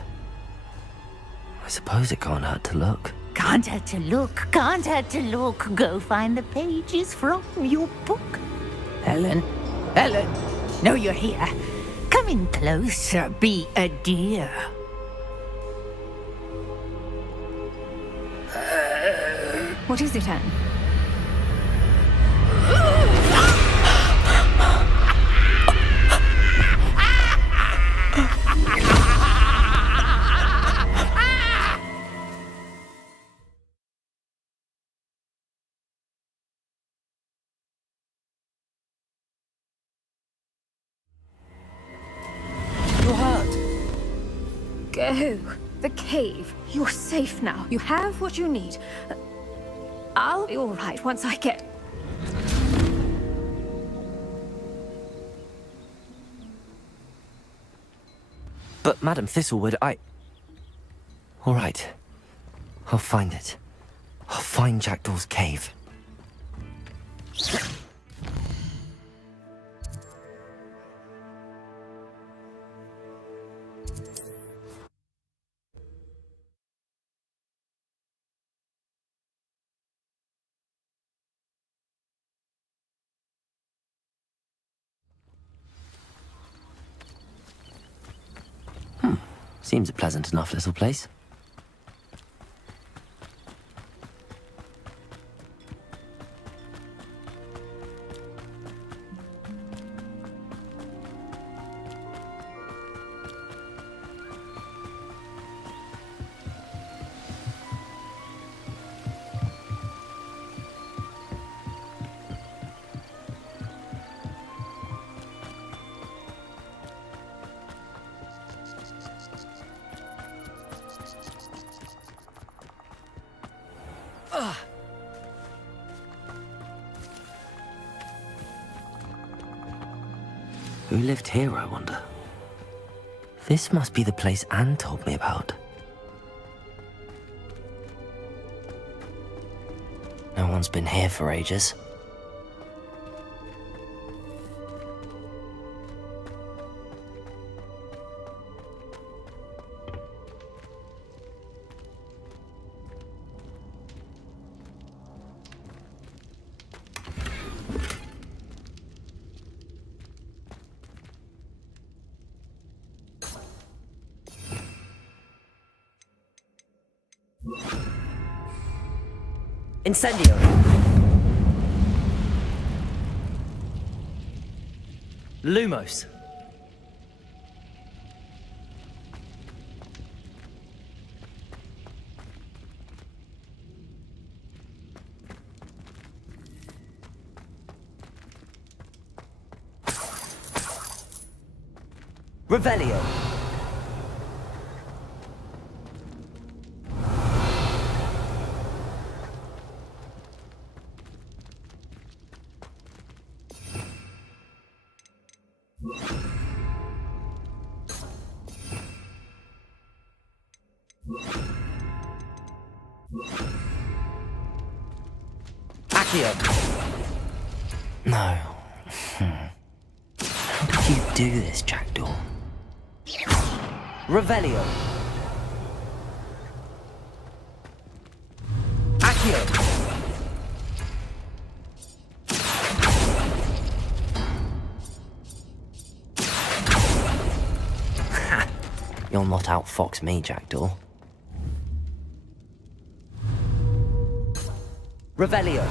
I suppose it can't hurt to look. Can't hurt to look. Go find the pages from your book. Helen, no, you're here. Come in closer, be a dear. What is it, Anne? Go. The cave. You're safe now. You have what you need. I'll be all right once I get... But Madam Thistlewood, All right. I'll find it. I'll find Jackdaw's cave. Seems a pleasant enough little place. Who lived here, I wonder? This must be the place Anne told me about. No one's been here for ages. Incendio! Lumos! Revelio! Accio! No. How did you do this, Jackdaw? Revelio! Accio! You'll not outfox me, Jackdaw. Revelio!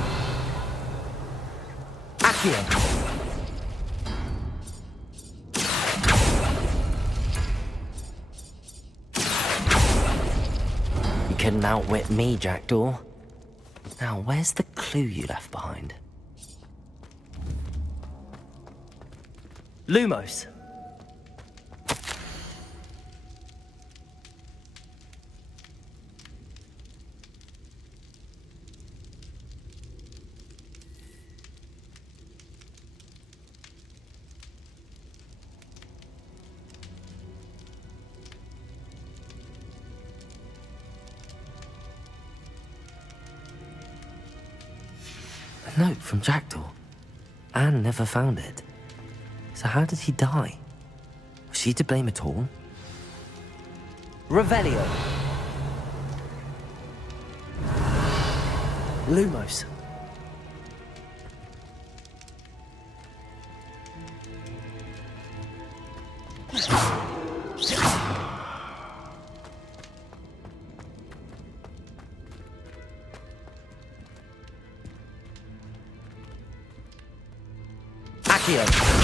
Accio! You couldn't outwit me, Jackdaw. Now, where's the clue you left behind? Lumos! A note from Jackdaw. Anne never found it. So how did he die? Was she to blame at all? Revelio! Lumos. Accio.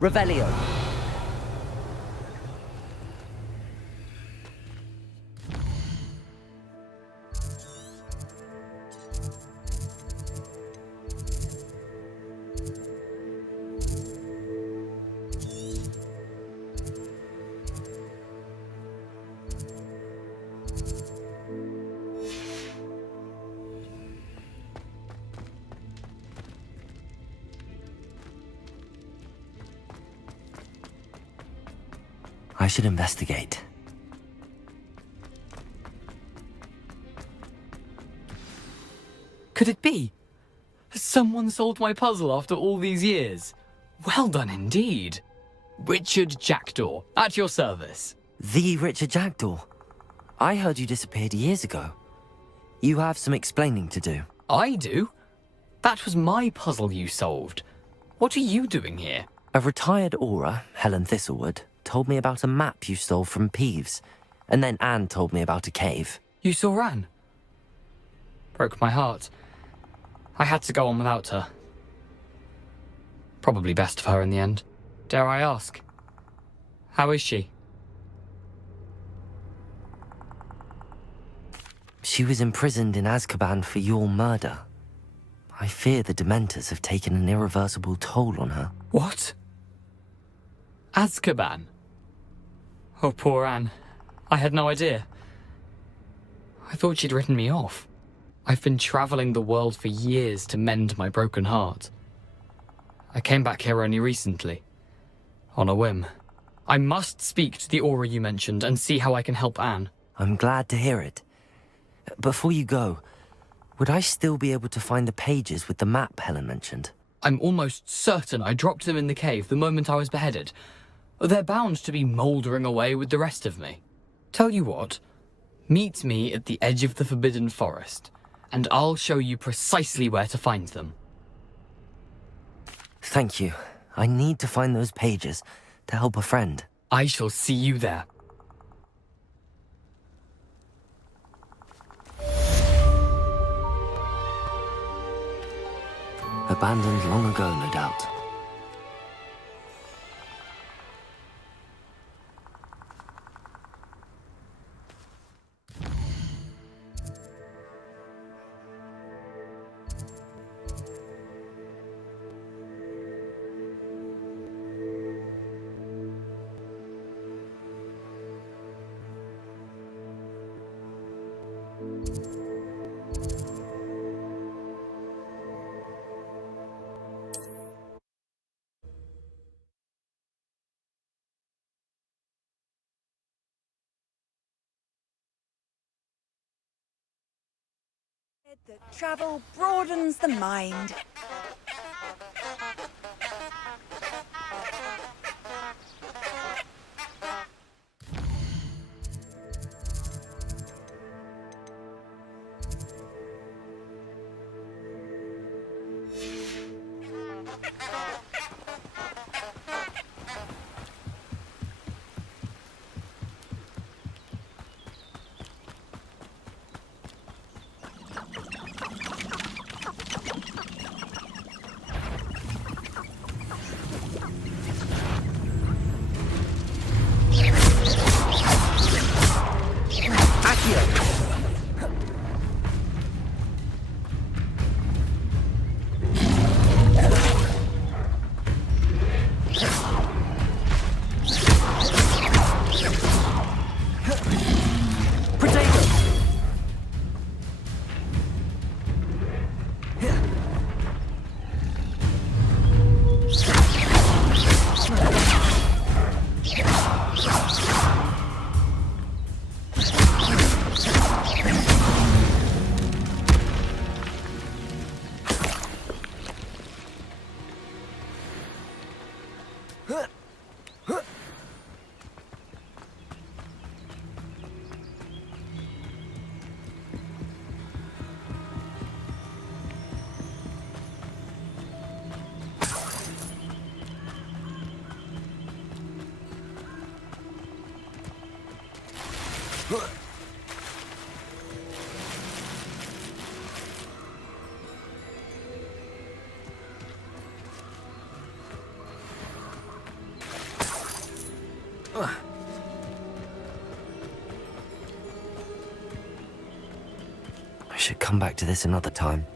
Revelio. I should investigate. Could it be? Has someone solved my puzzle after all these years? Well done indeed. Richard Jackdaw, at your service. The Richard Jackdaw? I heard you disappeared years ago. You have some explaining to do. I do? That was my puzzle you solved. What are you doing here? A retired aura, Helen Thistlewood, told me about a map you stole from Peeves, and then Anne told me about a cave. You saw Anne? Broke my heart. I had to go on without her. Probably best for her in the end. Dare I ask? How is she? She was imprisoned in Azkaban for your murder. I fear the Dementors have taken an irreversible toll on her. What? Azkaban? Oh, poor Anne. I had no idea. I thought she'd written me off. I've been traveling the world for years to mend my broken heart. I came back here only recently, on a whim. I must speak to the aura you mentioned and see how I can help Anne. I'm glad to hear it. Before you go, would I still be able to find the pages with the map Helen mentioned? I'm almost certain I dropped them in the cave the moment I was beheaded. They're bound to be mouldering away with the rest of me. Tell you what, meet me at the edge of the Forbidden Forest, and I'll show you precisely where to find them. Thank you. I need to find those pages to help a friend. I shall see you there. Abandoned long ago, no doubt. That travel broadens the mind. I should come back to this another time.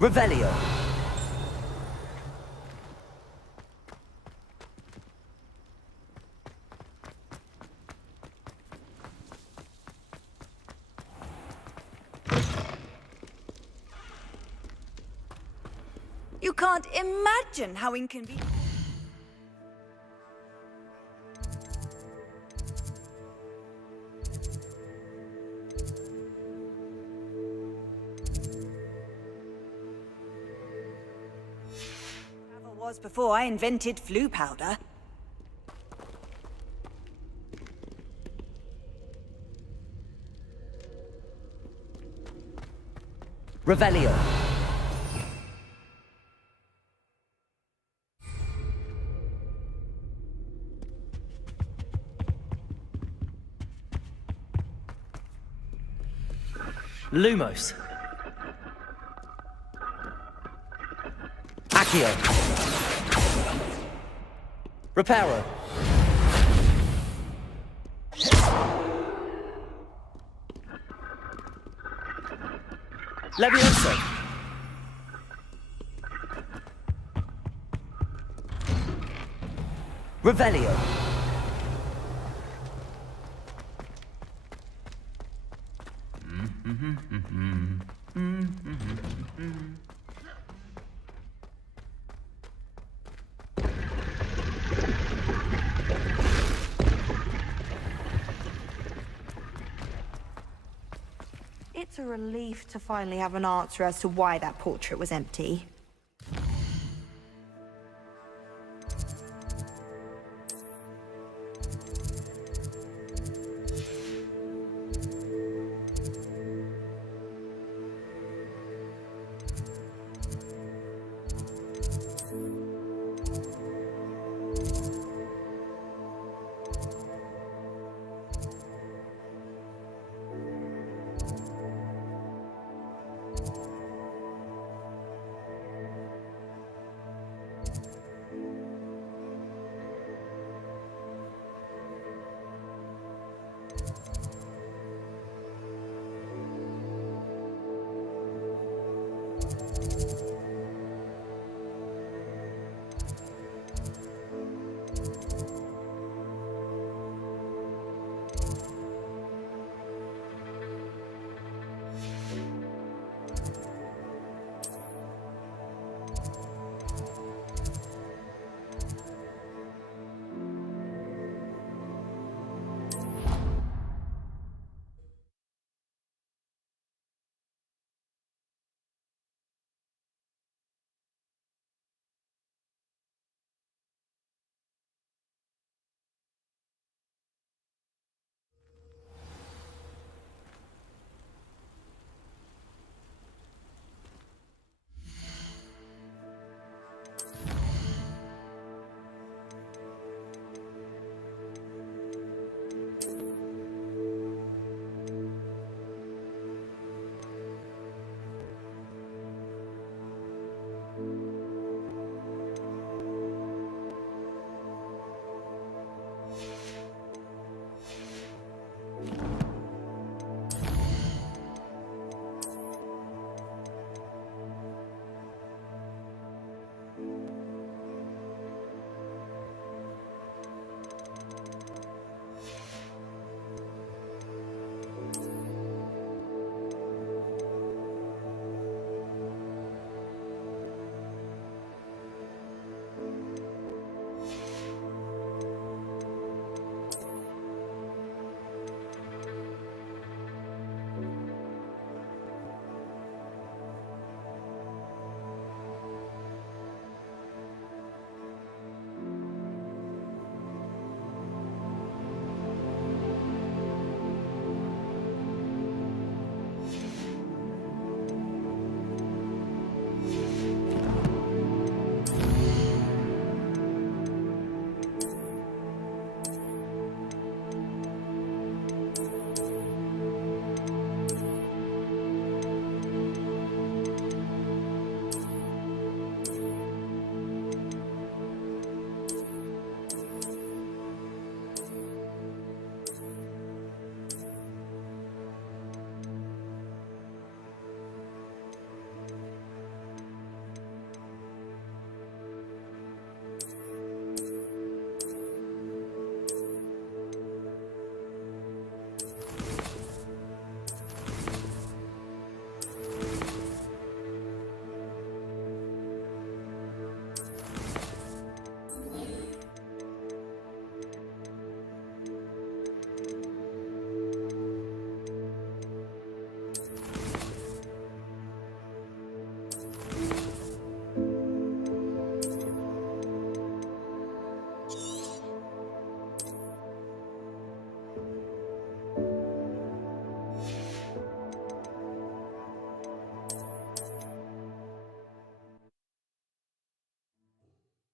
Revelio. You can't imagine how inconvenient. Travel was before I invented flu powder. Revelio. Lumos. Accio. Reparo. Levioso. Revelio. It's a relief to finally have an answer as to why that portrait was empty.